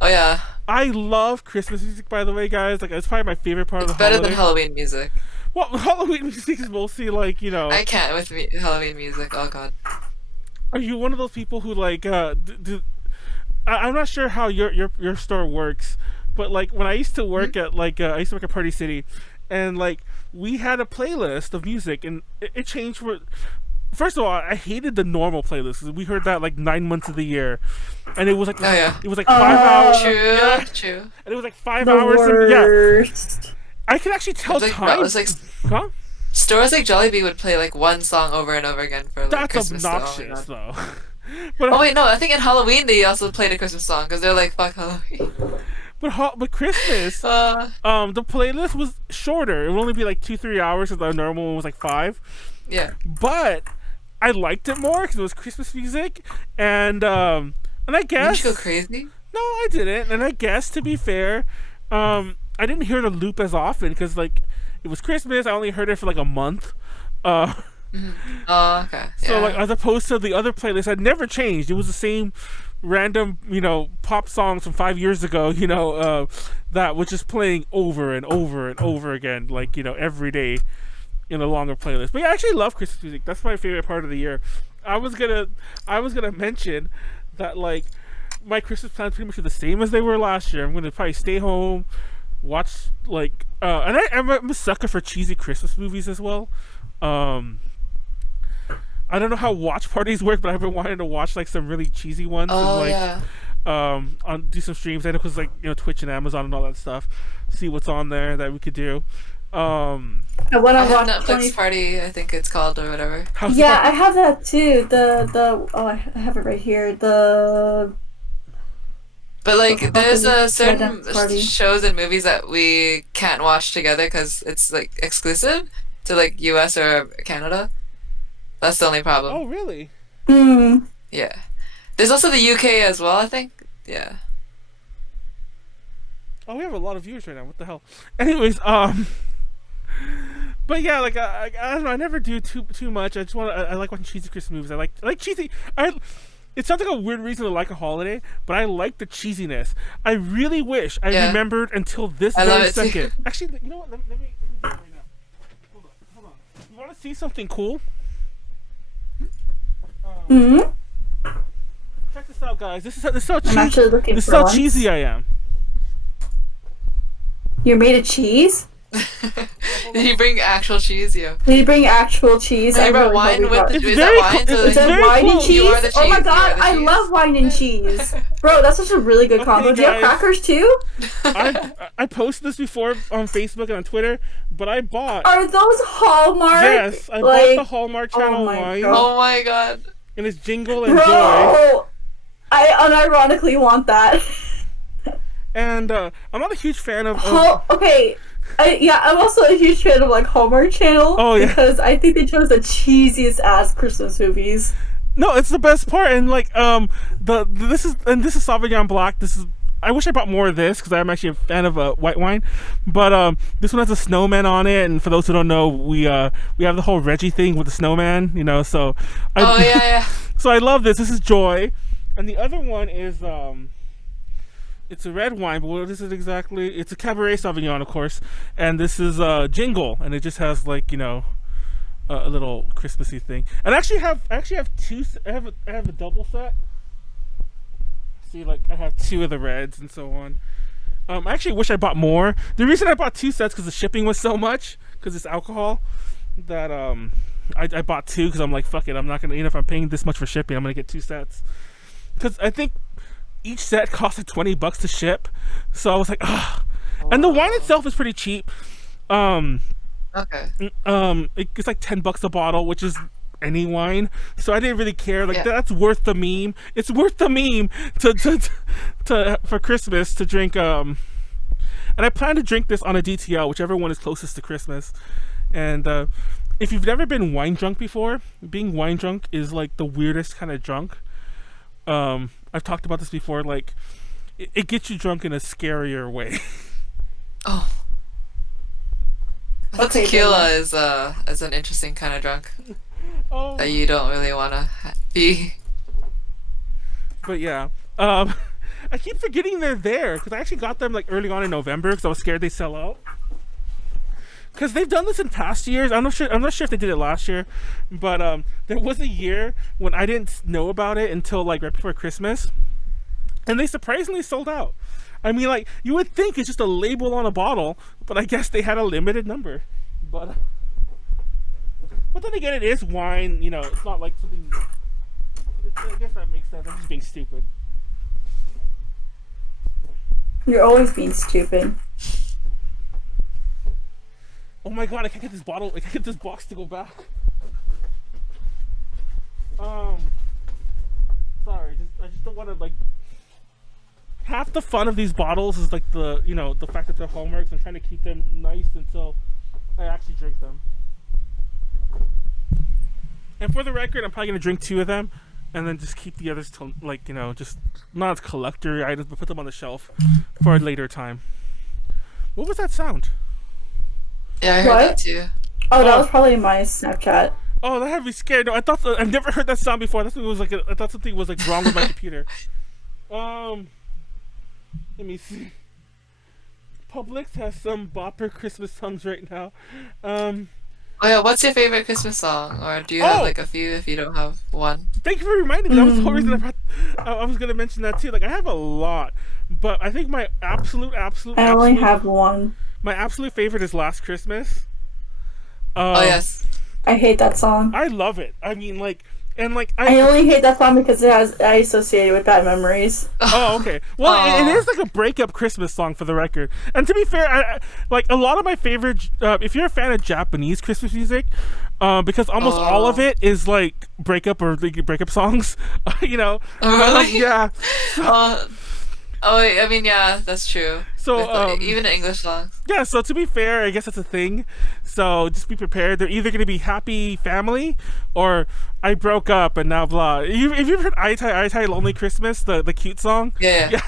yeah. I love Christmas music, by the way, guys. Like, it's probably my favorite part of the holiday. It's better than Halloween music. Well, Halloween music is mostly like, you know. I can't with Halloween music. Oh god. Are you one of those people who like I'm not sure how your store works, but like when I used to work at like I used to work at Party City, and like we had a playlist of music, and it changed for. First of all, I hated the normal playlist. We heard that like 9 months of the year, and it was like it was like 5 hours. True. And it was like 5 the hours. Worst. Yeah, I could actually tell time. It was like, huh? Stores like Jollibee would play like one song over and over again for like That's Christmas. obnoxious, though. But wait, no, I think in Halloween they also played a Christmas song because they're like, fuck Halloween. But Christmas, the playlist was shorter. It would only be like 2-3 hours, and the normal one was like 5. Yeah. But I liked it more because it was Christmas music, and I guess. Did you go crazy? No, I didn't, and I guess to be fair, I didn't hear the loop as often because like it was Christmas. I only heard it for like a month. Oh, okay. So like as opposed to the other playlist had never changed. It was the same random, you know, pop songs from 5 years ago, you know, that was just playing over and over and over again, like, you know, every day in a longer playlist. But yeah, I actually love Christmas music. That's my favorite part of the year. I was gonna mention that like my Christmas plans pretty much are the same as they were last year. I'm gonna probably stay home, watch like and I'm a sucker for cheesy Christmas movies as well. I don't know how watch parties work, but I've been wanting to watch like some really cheesy ones and like do some streams. I know because like, you know, Twitch and Amazon and all that stuff. See what's on there that we could do. I want to watch Netflix party, I think it's called, or whatever. Yeah, I have that too. I have it right here. But like, there's a certain shows and movies that we can't watch together because it's like exclusive to like US or Canada. That's the only problem. Oh, really? Yeah. There's also the UK as well, I think. Yeah. Oh, we have a lot of viewers right now. What the hell? Anyways, but yeah, like I don't know. I never do too much. I just want. I like watching cheesy Christmas movies. I like cheesy. It sounds like a weird reason to like a holiday, but I like the cheesiness. I really wish I remembered until this very second. Actually, you know what? Let me do it right now. Hold on. You want to see something cool? Check this out, guys. This is how cheesy I am. You're made of cheese? Did he bring actual cheese? Yeah. Did he bring actual cheese? I brought wine with the is that wine? Is that wine and cheese? Oh my god, I love wine and cheese. Bro, that's such a really good combo. Do you have crackers too? I posted this before on Facebook and on Twitter, but I bought. Are those Hallmark? Yes, I bought the Hallmark Channel wine. Oh my god. And it's Jingle and Bro, Joy. I unironically want that. And I'm not a huge fan of. Okay. I'm also a huge fan of like Hallmark Channel. Oh yeah. Because I think they chose the cheesiest ass Christmas movies. No, it's the best part, and like this is Sauvignon Blanc. I wish I bought more of this because I'm actually a fan of white wine, but this one has a snowman on it, and for those who don't know, we have the whole Reggie thing with the snowman, you know. So yeah. So I love this. This is Joy, and the other one is it's a red wine, but what is it exactly? It's a Cabernet Sauvignon, of course, and this is Jingle, and it just has like a little Christmassy thing. And I actually have two. I have a double set. See, like I have two of the reds and so on. I actually wish I bought more. The reason I bought two sets because the shipping was so much because it's alcohol that I bought two because I'm like, fuck it, I'm not gonna, even if I'm paying this much for shipping, I'm gonna get two sets because I think each set costs like $20 to ship. So I was like, ah. And the wine itself is pretty cheap. Okay. It's like $10 a bottle, which is any wine. So I didn't really care. Like that's worth the meme. It's worth the meme to for Christmas to drink. And I plan to drink this on a DTL, whichever one is closest to Christmas. And if you've never been wine drunk before, being wine drunk is like the weirdest kind of drunk. I've talked about this before. Like it gets you drunk in a scarier way. Oh. I thought tequila is an interesting kind of drunk that you don't really want to be. But yeah, I keep forgetting they're there because I actually got them like early on in November because I was scared they sell out. Because they've done this in past years. I'm not sure if they did it last year, but there was a year when I didn't know about it until like right before Christmas, and they surprisingly sold out. I mean, like you would think it's just a label on a bottle, but I guess they had a limited number. But then again, it is wine. You know, it's not like something. I guess that makes sense. I'm just being stupid. You're always being stupid. Oh my god, I can't get this bottle, I can't get this box to go back. Sorry, I just don't want to, like, half the fun of these bottles is, like, the fact that they're hallmarks and trying to keep them nice until I actually drink them. And for the record, I'm probably going to drink 2 of them and then just keep the others to, like, just not as collector items, but put them on the shelf for a later time. What was that sound? Yeah, I heard that too. Oh, that was probably my Snapchat. Oh, that had me scared. No, I've never heard that sound before. I thought something was like wrong with my computer. Let me see. Publix has some bopper Christmas songs right now. Oh yeah, what's your favorite Christmas song? Or do you have like a few if you don't have one? Thank you for reminding me. That was the whole reason I was gonna mention that too. Like I have a lot, but I think my absolute. I only have one. My absolute favorite is Last Christmas. Oh yes. I hate that song. I love it. I mean, like, and like I only hate that song because I associate it with bad memories. Oh, okay. Well, it is like a breakup Christmas song for the record. And to be fair, I like a lot of my favorite. If you're a fan of Japanese Christmas music, because almost all of it is like breakup or like breakup songs. Oh, really? Yeah. I mean, yeah, that's true. So even English songs. Yeah, so to be fair, I guess that's a thing. So just be prepared. They're either going to be happy family or I broke up and now blah. If you've heard Aitai Lonely Christmas, the cute song. Yeah.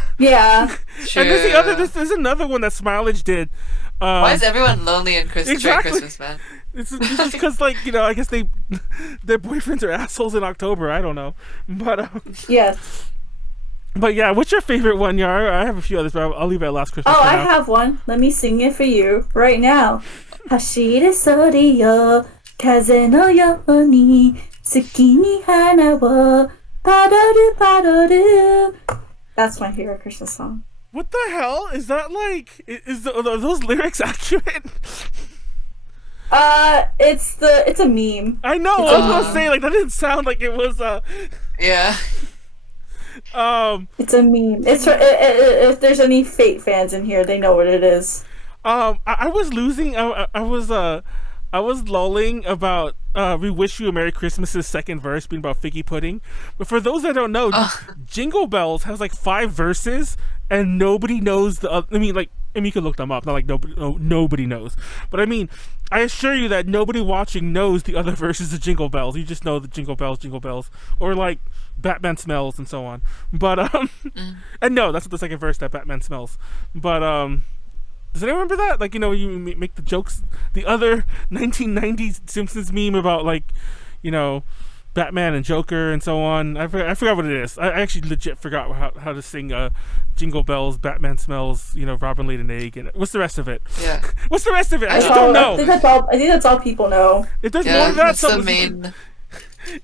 True. And there's another one that Smilage did. Why is everyone lonely in Christmas? Exactly. Christmas, man? It's just because, like, I guess their boyfriends are assholes in October. I don't know, but yes. But yeah, what's your favorite one, Nyaru? I have a few others, but I'll leave it at Last Christmas. Oh, I have one. Let me sing it for you right now. Hashire sori yo, kaze no yo ni, suki ni hana wo, padoru padoru. That's my favorite Christmas song. What the hell? Is that like, are those lyrics accurate? It's a meme. I know, I was gonna say, like, that didn't sound like it was, Yeah. It's a meme. It's for, if there's any Fate fans in here, they know what it is. I was losing. I was lulling about "We Wish You a Merry Christmas"'s second verse being about figgy pudding. But for those that don't know, Jingle Bells has like 5 verses, and nobody knows the. I mean, you can look them up. Not like nobody knows. But I mean, I assure you that nobody watching knows the other verses of Jingle Bells. You just know the Jingle Bells, or like Batman Smells and so on. But and no, that's not the second verse, that Batman Smells. But does anyone remember that? Like, you make the jokes, the other 1990s Simpsons meme about, like, Batman and Joker and so on. I forgot what it is. I actually legit forgot how to sing Jingle Bells, Batman Smells, Robin laid an egg, and what's the rest of it? Yeah. What's the rest of it? I just don't know. I think that's all people know. If there's more than that, that's the main.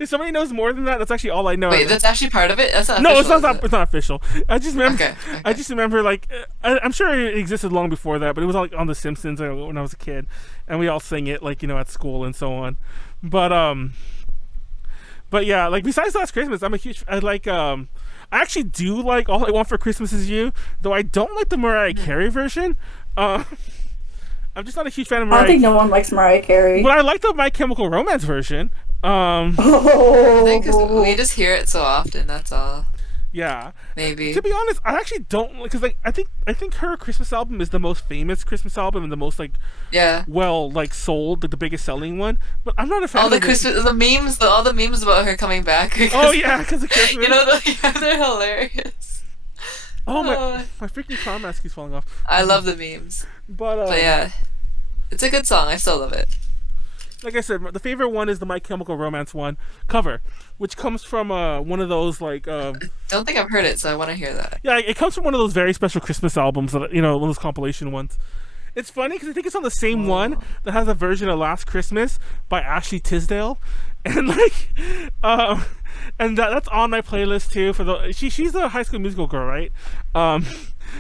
If somebody knows more than that, that's actually all I know. Wait, that's actually part of it? That's not no, official, it's not. It's not official. I just remember. Okay. I just remember, like, I'm sure it existed long before that, but it was like on The Simpsons when I was a kid, and we all sang it, like, at school and so on. But yeah, like, besides Last Christmas, I'm a huge. I actually do like All I Want for Christmas Is You, though I don't like the Mariah Carey version. I'm just not a huge fan of Mariah. I don't think no one likes Mariah Carey. But I like the My Chemical Romance version. I think 'cause we just hear it so often. That's all. Yeah. Maybe. To be honest, I actually don't, because like I think her Christmas album is the most famous Christmas album and the most like sold, like the biggest selling one. But I'm not a fan. All the Christmas, all the memes about her coming back. Oh yeah, because of Christmas. They're hilarious. Oh my freaking clown mask keeps falling off. I love the memes. But yeah, it's a good song. I still love it. Like I said, the favorite one is the My Chemical Romance one cover, which comes from one of those like. I don't think I've heard it, so I want to hear that. Yeah, it comes from one of those very special Christmas albums that one of those compilation ones. It's funny because I think it's on the same one that has a version of Last Christmas by Ashley Tisdale, and like, and that's on my playlist too. She's a High School Musical girl, right?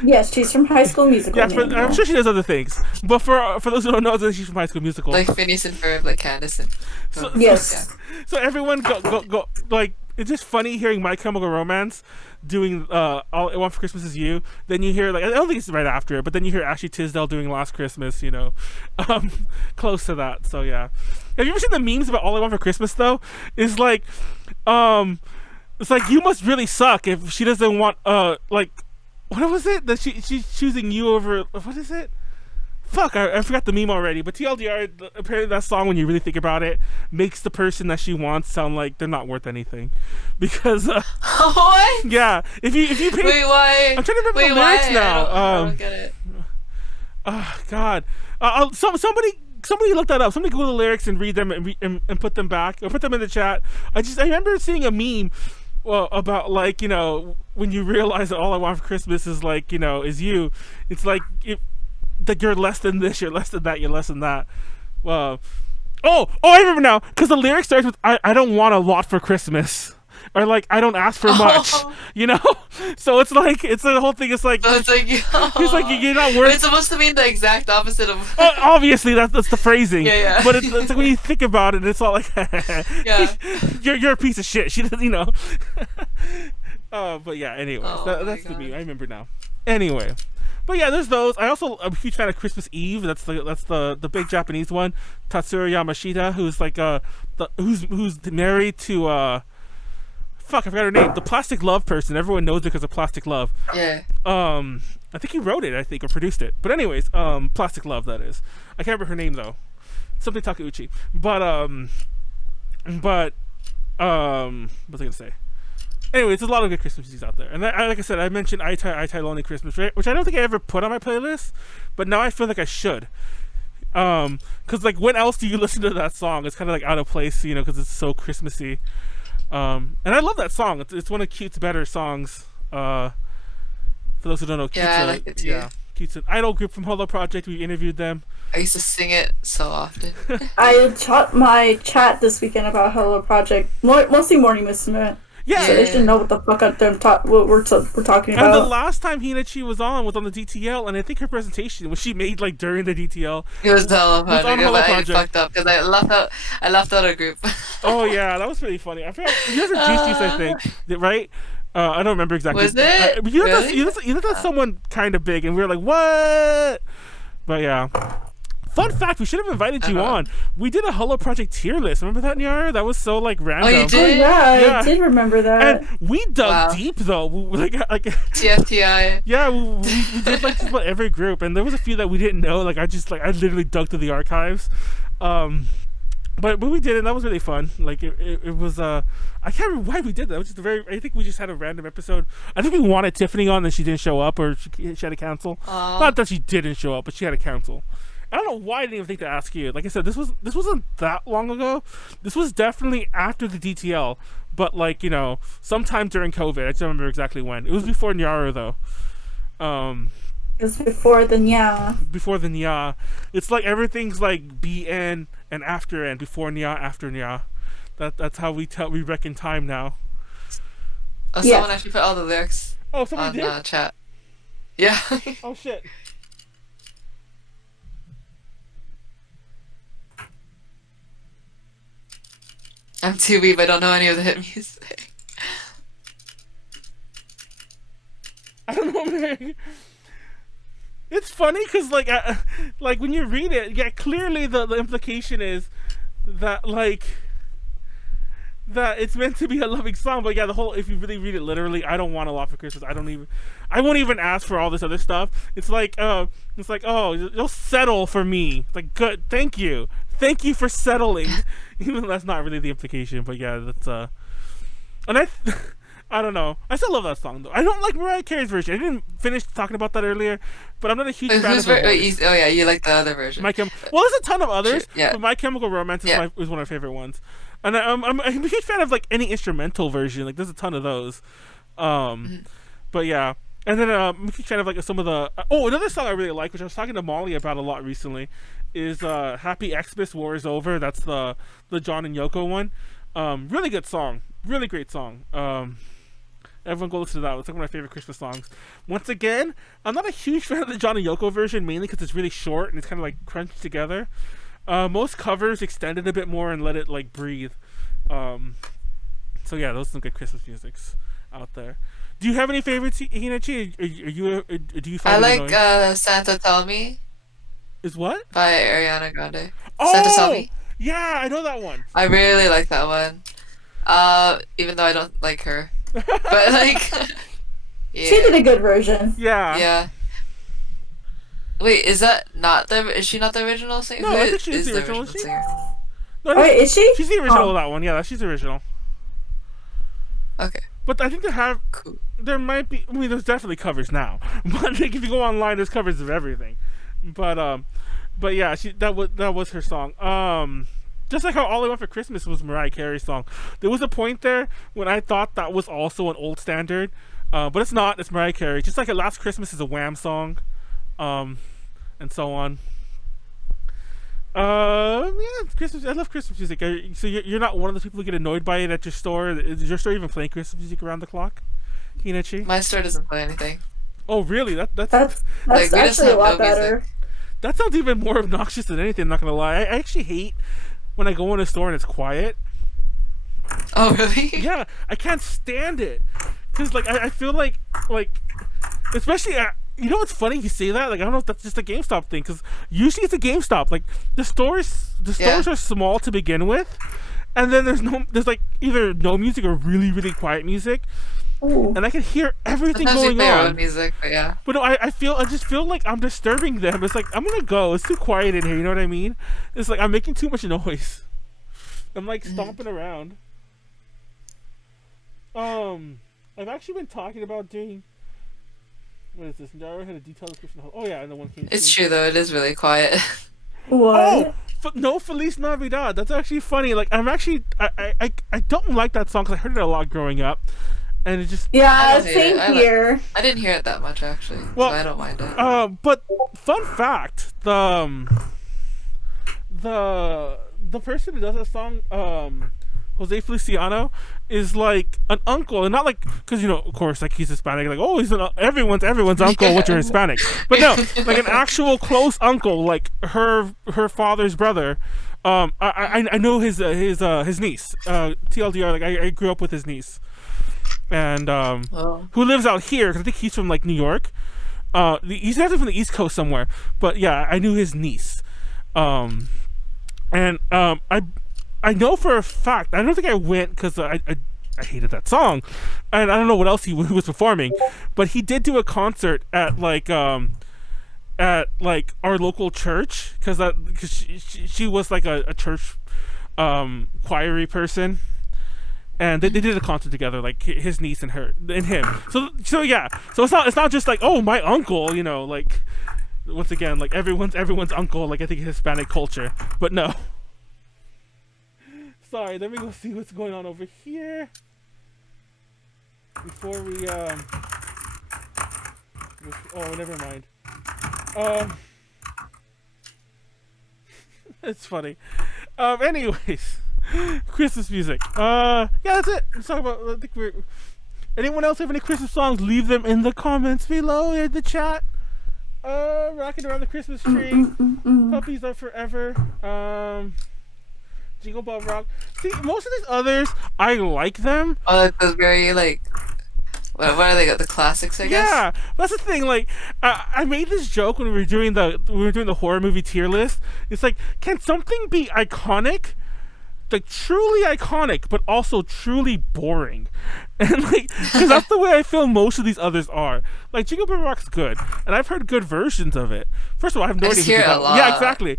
Yes, she's from High School Musical. Yeah, I'm sure she does other things. But for those who don't know, she's from High School Musical. Like Phineas and Ferb, like Candace and... Yes. So everyone go like, it's just funny hearing My Chemical Romance doing All I Want for Christmas Is You. Then you hear, like, I don't think it's right after it, but then you hear Ashley Tisdale doing Last Christmas, close to that. So yeah. Have you ever seen the memes about All I Want for Christmas though? It's like, it's like, you must really suck if she doesn't want like, what was it that she's choosing you over? What is it? Fuck, I forgot the meme already. But TLDR, apparently that song, when you really think about it, makes the person that she wants sound like they're not worth anything, because what? Yeah, if you pay. Wait, why? I'm trying to remember the lyrics now. I don't get it. Oh God, somebody look that up. Somebody Google the lyrics and read them and put them back or put them in the chat. I remember seeing a meme. Well, about like, when you realize that all I want for Christmas is like, is you. It's like that you're less than this, you're less than that, you're less than that. Well, I remember now, because the lyric starts with I don't want a lot for Christmas, or like I don't ask for much, So it's like the whole thing. It's like, so it's like, it's like you're not worth. It's supposed to mean the exact opposite of. Obviously, that's the phrasing. Yeah. But it's like when you think about it, it's all like, yeah, you're a piece of shit. She doesn't, but yeah. Anyway, that's the meme. I remember now. Anyway, but yeah, there's those. I also am a huge fan of Christmas Eve. That's the big Japanese one. Tatsuro Yamashita, who's like who's married to fuck, I forgot her name. The Plastic Love person. Everyone knows it because of Plastic Love. Yeah. I think he wrote it, or produced it. But anyways, Plastic Love, that is. I can't remember her name though. Something Takeuchi. But what was I gonna say? Anyways, there's a lot of good Christmas music out there. And like I said, I mentioned Aitai Lonely Christmas, right? Which I don't think I ever put on my playlist, but now I feel like I should. Cause like, when else do you listen to that song? It's kind of like out of place, because it's so Christmassy. And I love that song. It's one of Cute's better songs. For those who don't know, Cute's I like it too. Yeah, Cute's an idol group from Holo Project. We interviewed them. I used to sing it so often. I taught my chat this weekend about Holo Project, mostly Morning Musume. Yeah. So they should know what the fuck what we're talking about. And the last time Hinnachi was on the DTL, and I think her presentation was she made like during the DTL. It was Holo Project, Holo but Project. I fucked up because I left out a group. Oh yeah, that was pretty funny. I forgot you guys are Juice, I think, right? I don't remember exactly. Was it? You know that's someone kind of big, and we were like, what? But yeah. Fun fact, we should have invited you on. We did a Holo Project tier list. Remember that, Nyaru? That was so like random. Oh, you did? Yeah, I did remember that. And we dug deep though. Like TFTI. Yeah, we did like just about every group, and there was a few that we didn't know. Like I literally dug through the archives. But we did, and that was really fun. Like it was I can't remember why we did that. It was just I think we just had a random episode. I think we wanted Tiffany on, and she didn't show up, or she had to cancel. Not that she didn't show up, but she had to cancel. I don't know why I didn't even think to ask you. Like I said, this wasn't that long ago. This was definitely after the DTL, but like, you know, sometime during COVID. I just don't remember exactly when. It was before Nyaru though. It was before the Nya. Before the Nya. It's like everything's like BN and after N, before Nya, after Nya. That's how we reckon time now. Oh, someone actually put all the lyrics on chat. Yeah. Oh shit. I'm too weeb, I don't know any of the hit music. I don't know, man. It's funny because, like when you read it, yeah, clearly the implication is that, like, that it's meant to be a loving song. But yeah, if you really read it literally, I don't want a lot for Christmas. I won't even ask for all this other stuff. It's like, oh, you'll settle for me. It's like, good, thank you for settling. Even though that's not really the implication, but yeah, that's and I don't know. I still love that song though. I don't like Mariah Carey's version. I didn't finish talking about that earlier, but I'm not a huge fan of her voice. Oh yeah, you like the other version. Well, there's a ton of others, yeah. but My Chemical Romance is one of my favorite ones. And I'm a huge fan of like any instrumental version. Like there's a ton of those. But yeah. And then I'm a huge fan of like some of the another song I really like, which I was talking to Molly about a lot recently, is Happy Xmas War is Over. That's the John and Yoko one. Really good song. Really great song. Everyone go listen to that. It's like one of my favorite Christmas songs. Once again, I'm not a huge fan of the John and Yoko version, mainly because it's really short and it's kind of like crunched together. Most covers extend it a bit more and let it like breathe. So yeah, those are some good Christmas musics out there. Do you have any favorites, Hinacchi? Do you find I like Santa Tell Me. Is what? By Ariana Grande. Oh! Santa Tell Me. Yeah, I know that one. I really like that one. Even though I don't like her. But like yeah. She did a good version. Yeah. Yeah. Wait, is she not the original singer? No, I think she is the original singer. No, wait, is she? She's the original of that one. Yeah, she's the original. Okay. But I think there might be. I mean, there's definitely covers now. But I think if you go online, there's covers of everything. But yeah, that was her song. Just like how All I Want for Christmas was Mariah Carey's song. There was a point there when I thought that was also an old standard, but it's not. It's Mariah Carey. Just like Last Christmas is a Wham song, and so on. Yeah, Christmas. I love Christmas music. So you're not one of those people who get annoyed by it at your store. Is your store even playing Christmas music around the clock, Hinacchi? My store doesn't play anything. Oh really? That's like, actually a lot better. That sounds even more obnoxious than anything. I'm not gonna lie. I actually hate when I go in a store and it's quiet. Oh really? Yeah, I can't stand it. Cause like I feel like especially you know what's funny? You say that, like, I don't know if that's just a GameStop thing, because usually it's a GameStop. Like the stores are small to begin with, and then there's like either no music or really really quiet music. Ooh. And I can hear everything Sometimes going they play on. their own music, but yeah. But no, I just feel like I'm disturbing them. It's like, I'm gonna go. It's too quiet in here. You know what I mean? It's like I'm making too much noise. I'm like stomping around. I've actually been talking about doing. What is this? Nyaru had a detailed description. Oh yeah, and the one came. It's true though. It is really quiet. What? Oh, no, Feliz Navidad. That's actually funny. Like I'm actually, I don't like that song because I heard it a lot growing up, and it just. Yeah, same here. I didn't hear it that much actually. Well, so I don't mind it. But fun fact, the person who does that song, Jose Feliciano, is like an uncle, and not like, because you know, of course, like he's Hispanic, like, oh, he's everyone's uncle, which are Hispanic, but no, like an actual close uncle, like her father's brother. I know his niece, TLDR. Like I grew up with his niece, and who lives out here because I think he's from like New York. He's actually from the East Coast somewhere, but yeah, I knew his niece, and I know for a fact. I don't think I went because I hated that song, and I don't know what else he was performing, but he did do a concert at like our local church because she was like a church choiry person, and they did a concert together, like his niece and him. So yeah. So it's not just like, oh, my uncle, you know, like once again, like everyone's uncle, like I think Hispanic culture, but no. Sorry, let me go see what's going on over here before we oh, never mind. It's funny. Anyways, Christmas music. Yeah, that's it. Let's talk about. I think we're. Anyone else have any Christmas songs? Leave them in the comments below in the chat. Rocking around the Christmas tree. Puppies are forever. Jingle Bell Rock. See, most of these others, I like them. Oh, those very like. What are they? The classics, I guess. Yeah, that's the thing. Like, I made this joke when we were doing the horror movie tier list. It's like, can something be iconic? Like truly iconic, but also truly boring, and like, because that's the way I feel most of these others are. Like Jingle Bell Rock's good, and I've heard good versions of it. First of all, I have no idea. Hear it a lot. Yeah, exactly.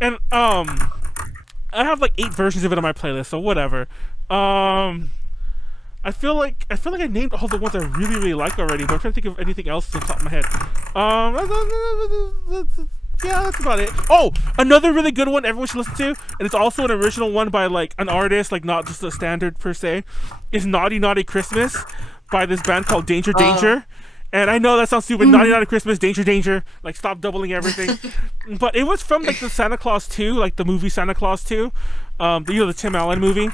And I have like 8 versions of it on my playlist, so whatever. I feel like I named all the ones I really like already, but I'm trying to think of anything else off the top of my head. Yeah, that's about it. Oh, another really good one everyone should listen to, and it's also an original one by like an artist, like not just a standard per se, is Naughty Naughty Christmas by this band called Danger Danger. And I know that sounds stupid. Naughty Naughty Christmas, Danger Danger, like stop doubling everything. But it was from like the Santa Claus 2, like the movie Santa Claus 2, the Tim Allen movie.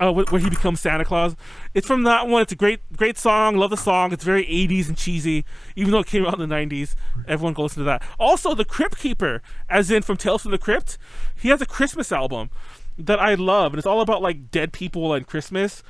Where he becomes Santa Claus. It's from that one. It's a great song. Love the song. It's very 80s and cheesy, even though it came out in the 90s. Everyone go listen to that. Also, the Crypt Keeper, as in from Tales from the Crypt, he has a Christmas album that I love, and it's all about like dead people and Christmas.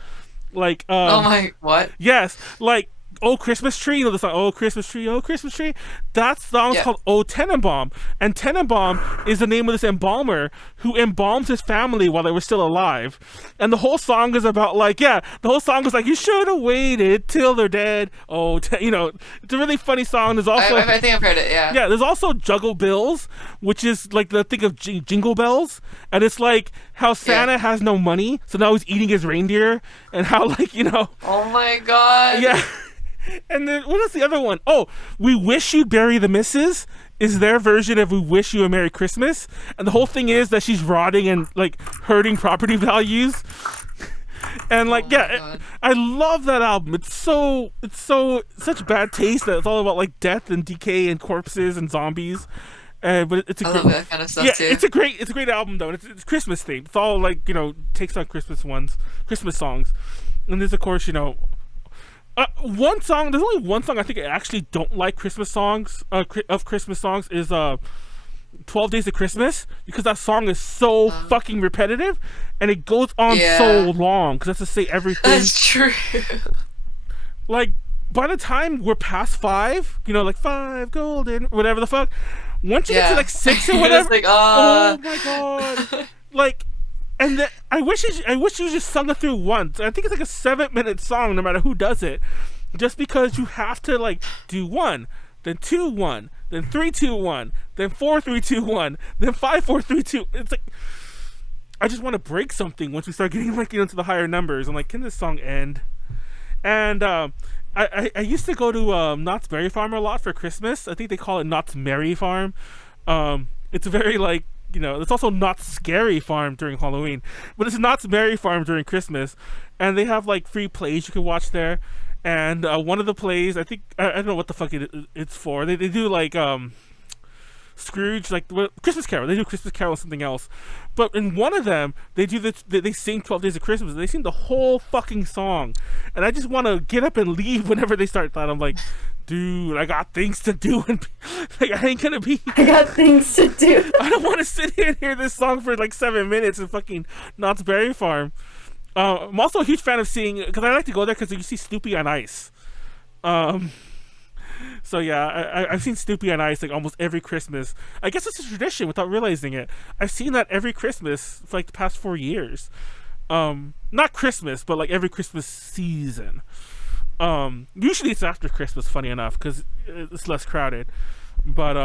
Like, oh my, what? Yes, like Oh Christmas Tree, you know the song Oh Christmas Tree, Oh Christmas Tree? That song's called Oh Tenenbaum. And Tenenbaum is the name of this embalmer who embalms his family while they were still alive. And the whole song is about like, the whole song is like, you should have waited till they're dead. Oh, you know, it's a really funny song. There's also I think I've heard it, yeah. Yeah, there's also Juggle Bills, which is like the thing of Jingle Bells. And it's like how Santa has no money, so now he's eating his reindeer. And how like, you know. Oh my god. Yeah. And then what is the other one? Oh, We Wish You'd Bury the Missus is their version of We Wish You a Merry Christmas. And the whole thing is that she's rotting and like hurting property values. And like, I love that album. It's such bad taste that it's all about like death and decay and corpses and zombies. But it's a love that kind of stuff too. It's a great album though. And it's Christmas themed. It's all like, you know, takes on Christmas songs. And there's of course, you know, one song. There's only one song I think I actually don't like Christmas songs. Christmas songs is 12 Days of Christmas, because that song is so fucking repetitive, and it goes on so long because it has to say everything. That's true. Like by the time we're past 5, you know, like 5 golden, whatever the fuck. Once you get to like 6 or whatever, like, oh my god, like. And then I wish you just sung it through once. I think it's like a 7-minute song, no matter who does it, just because you have to like do 1, then 2, 1, then 3, 2, 1, then 4, 3, 2, 1, then 5, 4, 3, 2. It's like I just want to break something once we start getting like into the higher numbers. I'm like, can this song end? And I used to go to Knott's Berry Farm a lot for Christmas. I think they call it Knott's Merry Farm. It's a very like, you know, it's also Knott's Scary Farm during Halloween, but it's Knott's Merry Farm during Christmas, and they have like free plays you can watch there. And one of the plays, I think I don't know what the fuck it's for. They do like Scrooge, like Christmas Carol. They do Christmas Carol and something else, but in one of them they do they sing 12 Days of Christmas. And they sing the whole fucking song, and I just want to get up and leave whenever they start that. I'm like, dude, I got things to do, and like I ain't gonna be. I got things to do. I don't want to sit here and hear this song for like 7 minutes in fucking Knott's Berry Farm. I'm also a huge fan of seeing, because I like to go there because you see Snoopy on Ice. So yeah, I've seen Snoopy on Ice like almost every Christmas. I guess it's a tradition without realizing it. I've seen that every Christmas for like the past 4 years. Not Christmas, but like every Christmas season. Usually it's after Christmas, funny enough, because it's less crowded. But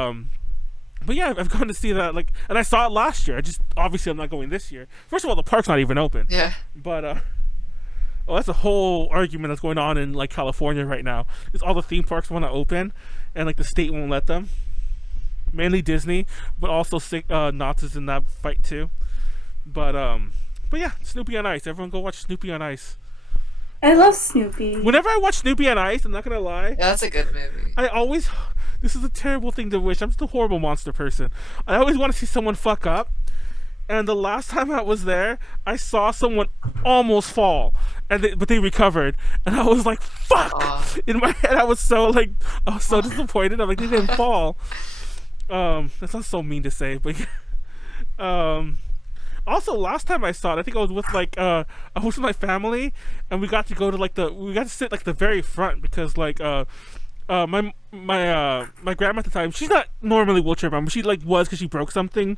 yeah, I've gone to see that, like, and I saw it last year. Obviously I'm not going this year. First of all, the park's not even open. Yeah. But Oh, that's a whole argument that's going on in like California right now. It's all the theme parks want to open, and like the state won't let them. Mainly Disney, but also Knott's is in that fight too. But yeah, Snoopy on Ice. Everyone go watch Snoopy on Ice. I love Snoopy. Whenever I watch Snoopy on Ice, I'm not gonna lie. Yeah, that's a good movie. I always, this is a terrible thing to wish. I'm just a horrible monster person. I always want to see someone fuck up. And the last time I was there, I saw someone almost fall, but they recovered, and I was like, "Fuck!" In my head, I was so disappointed. I'm like, they didn't fall. That's not so mean to say, but also last time I saw it, I think I was with I was with my family, and we got to go to we got to sit like the very front because my grandma at the time, she's not normally wheelchair bound, but she was because she broke something.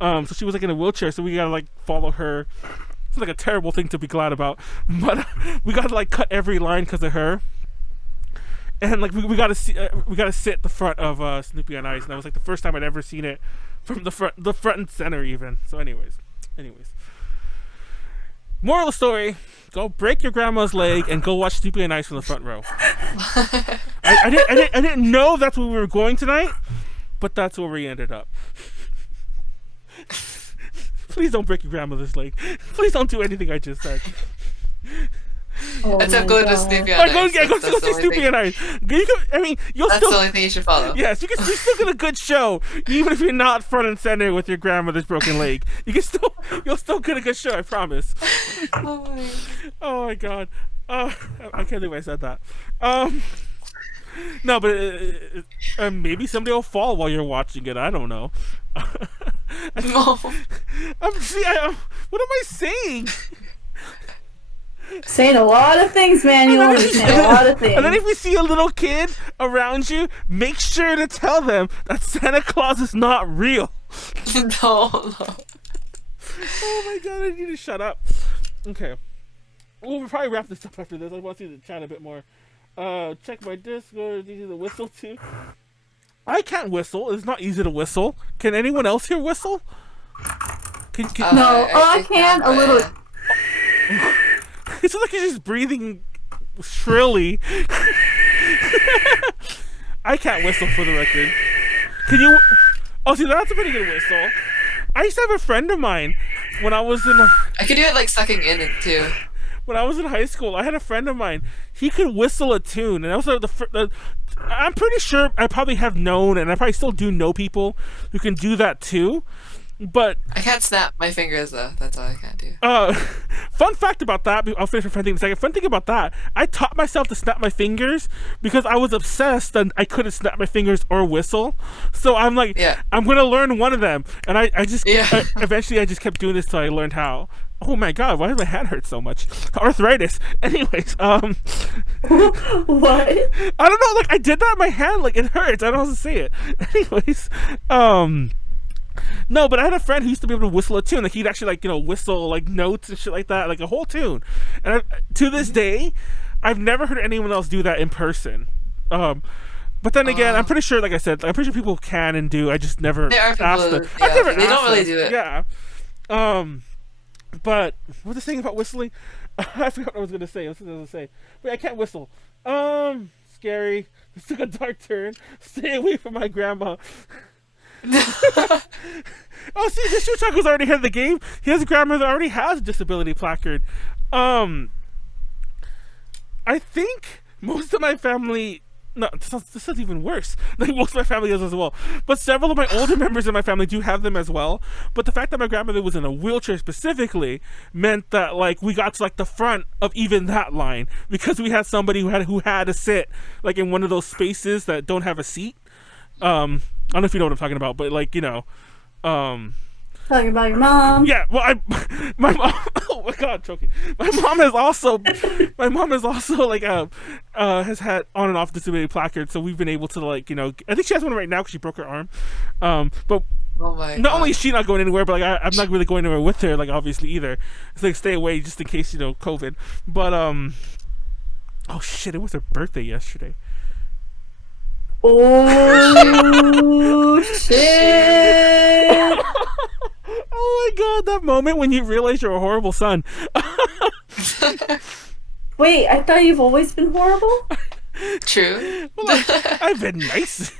So she was in a wheelchair, so we gotta follow her. It's a terrible thing to be glad about, but we gotta cut every line because of her. And we gotta sit at the front of Snoopy on Ice, and that was the first time I'd ever seen it from the front and center even. So anyways, moral of the story: go break your grandma's leg and go watch Snoopy on Ice from the front row. I didn't know that's where we were going tonight, but that's where we ended up. Please don't break your grandmother's leg. Please don't do anything I just said. Except go to Snoopy on Ice. Go see Snoopy on Ice. That's the only thing you should follow. Yes, you still get a good show, even if you're not front and center with your grandmother's broken leg. You'll still get a good show. I promise. Oh my god. I can't believe I said that. No, but maybe somebody will fall while you're watching it. I don't know. No. What am I saying? Saying a lot of things, Manuel. You're saying a lot of things. And then if you see a little kid around you, make sure to tell them that Santa Claus is not real. No. Oh my god, I need to shut up. Okay. We'll probably wrap this up after this. I want to see the chat a bit more. Check my Discord. Do you the whistle too? I can't whistle. It's not easy to whistle. Can anyone else here whistle? No, I can a little. It's like you're just breathing shrilly. I can't whistle, for the record. Can you? Oh, see, that's a pretty good whistle. I used to have a friend of mine when I was in. I could do it sucking in it too. When I was in high school, I had a friend of mine. He could whistle a tune, and also I'm pretty sure I probably have known, and I probably still do know people who can do that too. But I can't snap my fingers though. That's all I can't do. Fun fact about that. I'll finish my fun thing in a second. Fun thing about that. I taught myself to snap my fingers because I was obsessed and I couldn't snap my fingers or whistle. So I'm like, I'm gonna learn one of them, and eventually I just kept doing this till I learned how. Oh my god, why does my hand hurt so much? Arthritis. Anyways, What? I don't know, I did that in my hand, it hurts. I don't know how to say it. Anyways, no, but I had a friend who used to be able to whistle a tune. He'd actually whistle notes and shit like that, a whole tune. And to this day, I've never heard anyone else do that in person. But then again, I'm pretty sure, like I said, I'm pretty sure people can and do. I just never asked them. They don't really do it. Yeah. But what was I saying about whistling? I forgot what I was gonna say. Wait, I can't whistle. Scary. This took a dark turn. Stay away from my grandma. Oh, see, this Shuchaku's already had the game. His grandmother already has a disability placard. I think most of my family. No, this is even worse. Most of my family does as well. But several of my older members of my family do have them as well. But the fact that my grandmother was in a wheelchair specifically meant that we got to the front of even that line because we had somebody who had to sit in one of those spaces that don't have a seat. I don't know if you know what I'm talking about, but Talking about your mom. Yeah, well, my mom. Oh my god, I'm choking. My mom is also has had on and off disability placard, so we've been able to I think she has one right now because she broke her arm. But not only is she not going anywhere, but I'm not really going anywhere with her, obviously either. It's stay away just in case COVID. But oh shit, it was her birthday yesterday. Oh shit! Oh my god, that moment when you realize you're a horrible son. Wait, I thought you've always been horrible? True. Well, I've been nice.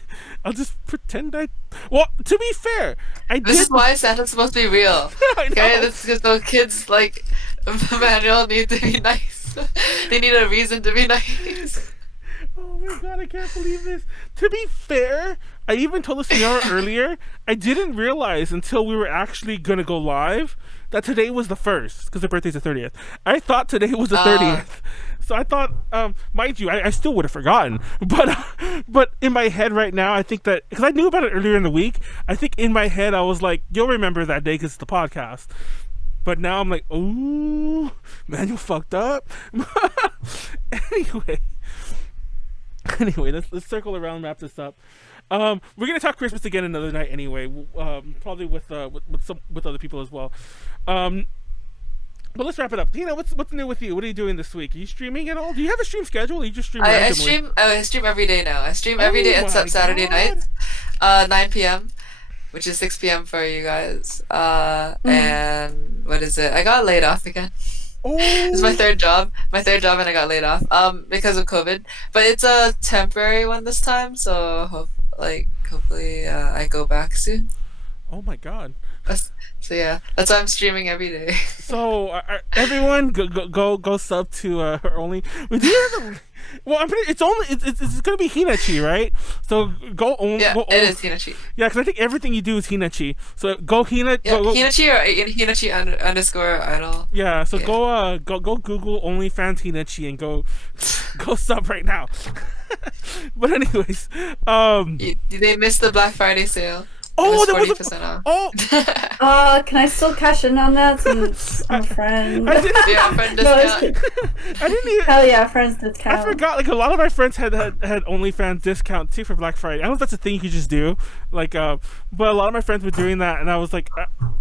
I'll just pretend I. Well, to be fair, This is why Santa's supposed to be real. Okay, that's because those kids like Manuel need to be nice. They need a reason to be nice. Oh my god, I can't believe this. To be fair, I even told the Senora earlier, I didn't realize until we were actually gonna go live that today was the 1st, because the birthday's the 30th. I thought today was the 30th. So I thought, mind you, I still would have forgotten. But in my head right now, I think that, because I knew about it earlier in the week, I think in my head I was like, you'll remember that day because it's the podcast. But now I'm like, ooh, Manuel fucked up. Anyway, let's circle around and wrap this up. We're gonna talk Christmas again another night anyway. Probably with other people as well. But let's wrap it up. Tina, what's new with you? What are you doing this week? Are you streaming at all? Do you have a stream schedule? Or you just stream randomly? I stream every day now. I stream every day except Saturday night, 9 p.m., which is 6 p.m. for you guys. And what is it? I got laid off again. Oh. It's my third job. And I got laid off. Because of COVID. But it's a temporary one this time, so hopefully I go back soon. Oh my god. So yeah, that's why I'm streaming every day. So everyone go sub to her only. We do have a, well, it's gonna be Hinnachi, right? So go only. Yeah, go it is Hinnachi. Yeah, because I think everything you do is Hinnachi. So go Hinnachi or Hinnachi underscore idol. Yeah, so yeah. Go Google OnlyFans Hinnachi and go sub right now. But anyways, they missed the Black Friday sale. Oh, there was 40% off. Oh. Can I still cash in on that since I'm a friend? Yeah, friend discount. I didn't even. Hell yeah, friends discount. I forgot. Like a lot of my friends had OnlyFans discount too for Black Friday. I don't know if that's a thing you could just do. Like, but a lot of my friends were doing that, and I was like,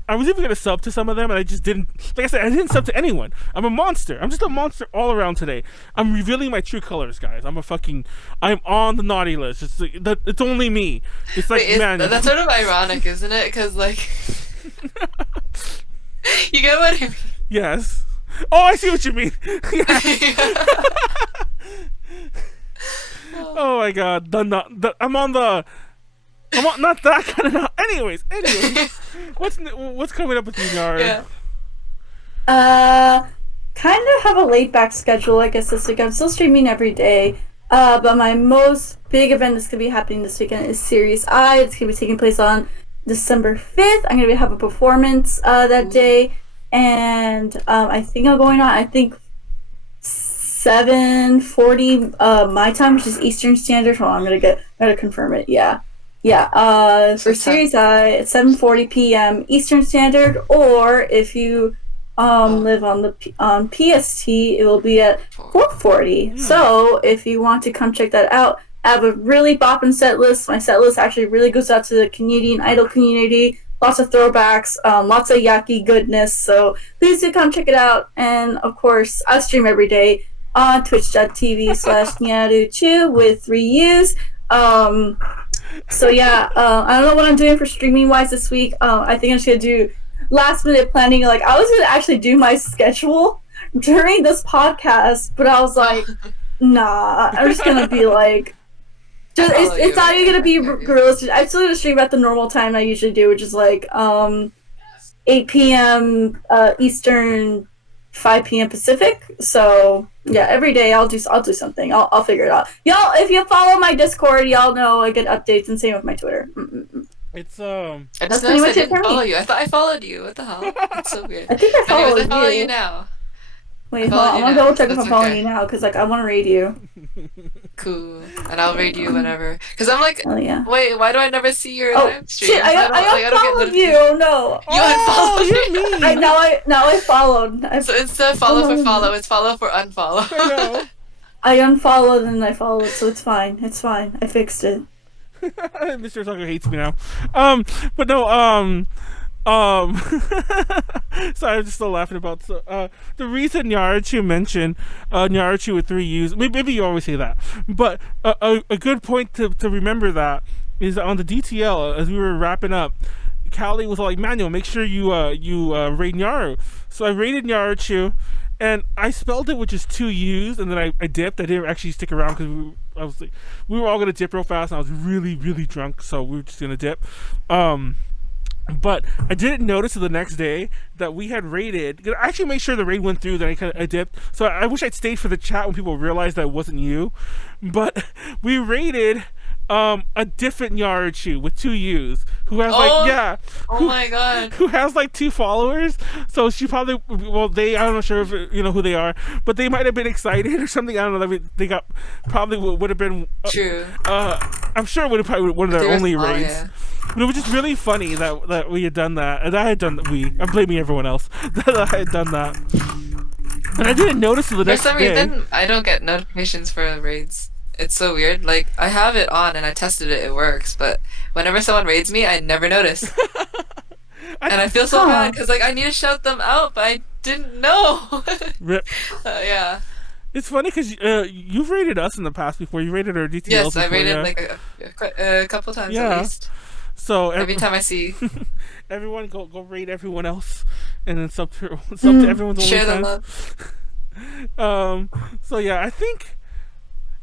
I was even gonna sub to some of them, and I just didn't. Like I said, I didn't sub to anyone. I'm a monster. I'm just a monster all around today. I'm revealing my true colors, guys. I'm on the naughty list. It's only me. It's like, wait, man. That's sort of ironic, isn't it? Because like, you get what I mean? Yes. Oh, I see what you mean. Oh my god. I'm on not that kind of. Anyways, what's coming up with you, Nyaru? Yeah. Kind of have a laid back schedule, I guess, this week. I'm still streaming every day. But my most big event that's gonna be happening this weekend is Series I. It's gonna be taking place on December 5th. I'm gonna have a performance that day, and I think I'm going on. I think 7:40 my time, which is Eastern Standard. Hold on, I gotta confirm it. Yeah. For Series I, it's 7:40 p.m. Eastern Standard, or if you live on PST, it will be at 4:40. So if you want to come check that out, I have a really bopping set list. My set list actually really goes out to the Canadian Idol community. Lots of throwbacks, lots of yaki goodness. So please do come check it out. And of course, I stream every day on twitch.tv/Nyaru with 3 U's. So yeah, I don't know what I'm doing for streaming wise this week. I think I'm just gonna do last minute planning. Like, I was gonna actually do my schedule during this podcast, but I was like, nah, I'm just gonna be like, it's not even gonna be realistic. I'm still gonna stream at the normal time I usually do, which is like 8 p.m. Eastern, 5 p.m. Pacific. So yeah, every day I'll do something. I'll figure it out. Y'all, if you follow my Discord, y'all know I get updates, and same with my Twitter. It's I just noticed I didn't follow you. I thought I followed you. What the hell? It's so weird. I think I followed you. I follow you now. Wait, hold on. I'm gonna go check if I'm following you now, because like I want to raid you. Cool. And I'll raid you whenever. Because I'm like, oh, yeah. Wait, why do I never see your live stream? Shit, I unfollowed you. Oh no. You unfollowed me. Now I followed. So instead of follow for follow, it's follow for unfollow. I unfollowed and I followed, so it's fine. It's fine. I fixed it. Mr. Tucker hates me now. But no, sorry, I'm just still laughing about the reason Nyaru mentioned Nyaru with 3 U's. Maybe you always say that, but a good point to remember that is on the DTL as we were wrapping up. Callie was like, Manuel, make sure you raid Nyaru. So I raided Nyaru, and I spelled it with just 2 U's, and then I dipped. I didn't actually stick around because we were all gonna dip real fast, and I was really really drunk, so we were just gonna dip. But I didn't notice the next day that we had raided. I actually made sure the raid went through. Then I dipped. So I wish I'd stayed for the chat when people realized that it wasn't you. But we raided a different Nyaru with 2 U's who has my god, who has like 2 followers. So she probably I'm not sure if you know who they are, but they might have been excited or something. I don't know. They got probably would have been true. I'm sure it would have probably one of their only raids. Yeah. But it was just really funny that we had done that, and I had done I'm blaming everyone else that I had done that, and I didn't notice the next day. For some reason, I don't get notifications for raids. It's so weird. Like, I have it on and I tested it, it works, but whenever someone raids me, I never notice. And I feel so bad because like I need to shout them out, but I didn't know. Rip. Yeah. It's funny because you've rated us in the past before. You rated our DTLs. Yes, before, I rated like a couple times at least. So every time I see everyone go rate everyone else, and then sub to everyone's share the love. So yeah, I think.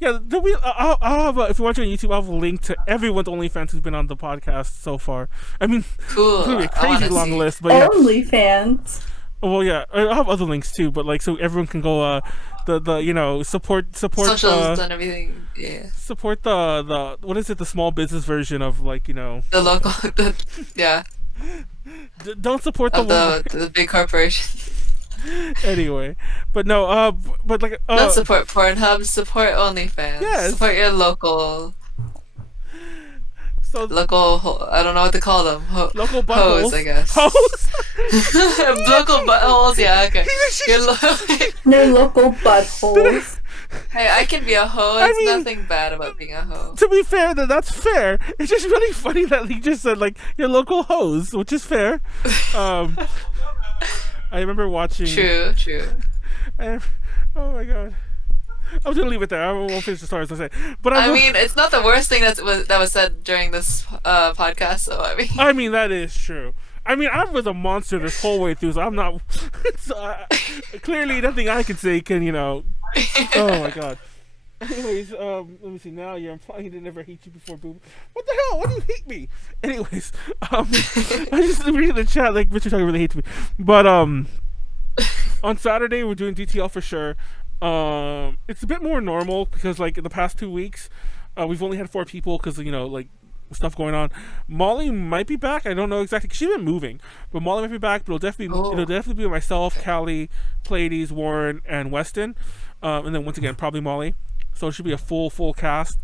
Yeah, I'll have if you watch on YouTube, I'll have a link to everyone's OnlyFans who's been on the podcast so far. I mean, cool. It's gonna be a crazy long list, but yeah. OnlyFans. Well, yeah, I'll have other links too, but like so everyone can go support socials and everything. Yeah. Support the what is it, the small business version of like the local yeah. Don't support the big corporation. Anyway, but no, but like don't support Pornhub, support OnlyFans. Yes. Support your local. So local, I don't know what to call them. Local buttholes, hoes, I guess. Hoes. Local buttholes, yeah. Okay. No local buttholes. Hey, I can be a hoe. There's nothing bad about being a hoe. To be fair, that's fair. It's just really funny that he just said like your local hoes, which is fair. I remember watching. True. Oh my god. I was gonna leave it there. I won't finish the story as I say. But I mean, it's not the worst thing that was said during this podcast. So I mean that is true. I mean, I was a monster this whole way through, so I'm not. Clearly, nothing I can say can Oh my god. Anyways, let me see. Now you're implying to never hate you before, boob. What the hell? Why do you hate me? Anyways, I just reading the chat like Richard Tucker really hates me. But on Saturday we're doing DTL for sure. It's a bit more normal because like in the past 2 weeks, we've only had 4 people because like stuff going on. Molly might be back. I don't know exactly. She's been moving, but Molly might be back. But it'll definitely be myself, Callie, Pleiades, Warren, and Weston, and then once again probably Molly. So it should be a full cast.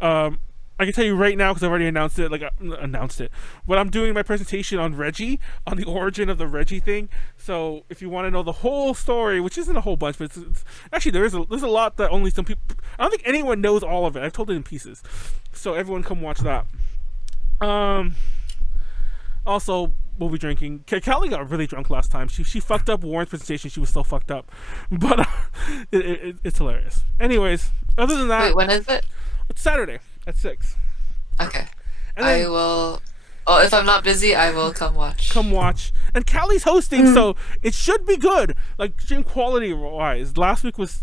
I can tell you right now because I've already announced it. But I'm doing my presentation on Reggie, on the origin of the Reggie thing. So if you want to know the whole story, which isn't a whole bunch, but it's actually there's a lot that only some people. I don't think anyone knows all of it. I've told it in pieces. So everyone come watch that. Also, we'll be drinking. Callie got really drunk last time. She fucked up Warren's presentation. She was so fucked up, but it's hilarious. Anyways, other than that, wait, when is it? It's Saturday at 6. Okay. And then, I will. Oh, if I'm not busy, I will come watch. Come watch. And Callie's hosting, so it should be good. Like stream quality wise, last week was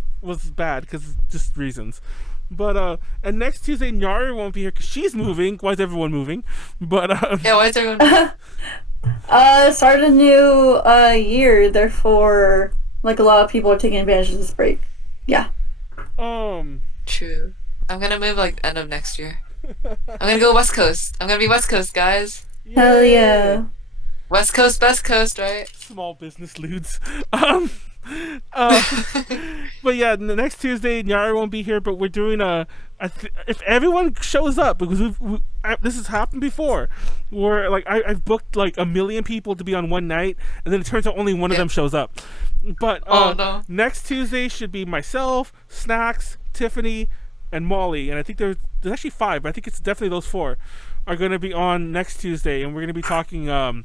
bad because just reasons. But and next Tuesday Nyaru won't be here because she's moving. Why is everyone moving? But yeah, why is everyone? Start a new year. Therefore, like a lot of people are taking advantage of this break. Yeah. True. I'm gonna move like end of next year. I'm gonna go West Coast. I'm gonna be West Coast, guys. Hell yeah. West Coast, best coast, right? Small business ludes. But yeah, the next Tuesday Nyaru won't be here, but we're doing if everyone shows up, because this has happened before, where like I've booked like 1 million people to be on one night, and then it turns out only one of them shows up. But no. Next Tuesday should be myself, Snacks, Tiffany, and Molly, and I think there's actually 5, but I think it's definitely those 4 are going to be on next Tuesday, and we're going to be talking A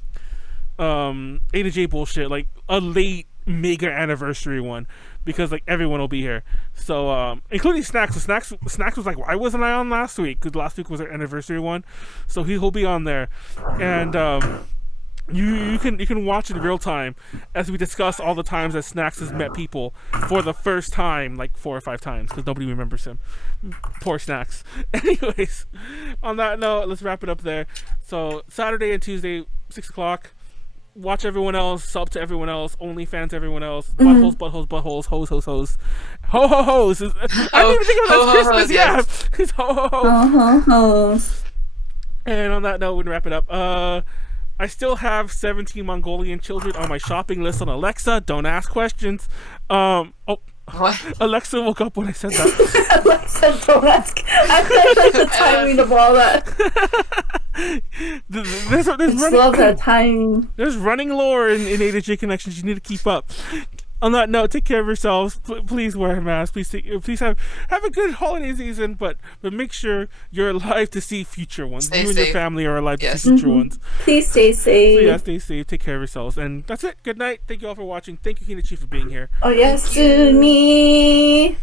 to J bullshit, like a late mega anniversary one, because like everyone will be here, so including Snacks. So Snacks was like, why wasn't I on last week? Because last week was our anniversary one, so he'll be on there. And You can watch in real time as we discuss all the times that Snacks has met people for the first time, like 4 or 5 times, because nobody remembers him. Poor Snacks. Anyways, on that note, let's wrap it up there. So Saturday and Tuesday, 6 o'clock. Watch everyone else, sub to everyone else, OnlyFans everyone else, buttholes, buttholes, buttholes, hoes, hoes, hoes, ho ho hoes. I didn't even think of it as Christmas. Yeah, it's ho ho ho. Ho hoes. And on that note, we're gonna wrap it up. I still have 17 Mongolian children on my shopping list on Alexa. Don't ask questions. What? Alexa woke up when I said that. Alexa, don't ask. I like the timing of all that. There's love that timing. There's running lore in A to J Connections. You need to keep up. On that note, take care of yourselves. Please wear a mask. Please have a good holiday season, but make sure you're alive to see future ones. Stay you safe. and your family are alive to see future ones. Please stay safe. So yeah, stay safe. Take care of yourselves. And that's it. Good night. Thank you all for watching. Thank you, Hinnachi, for being here. Oh, yes, Suni.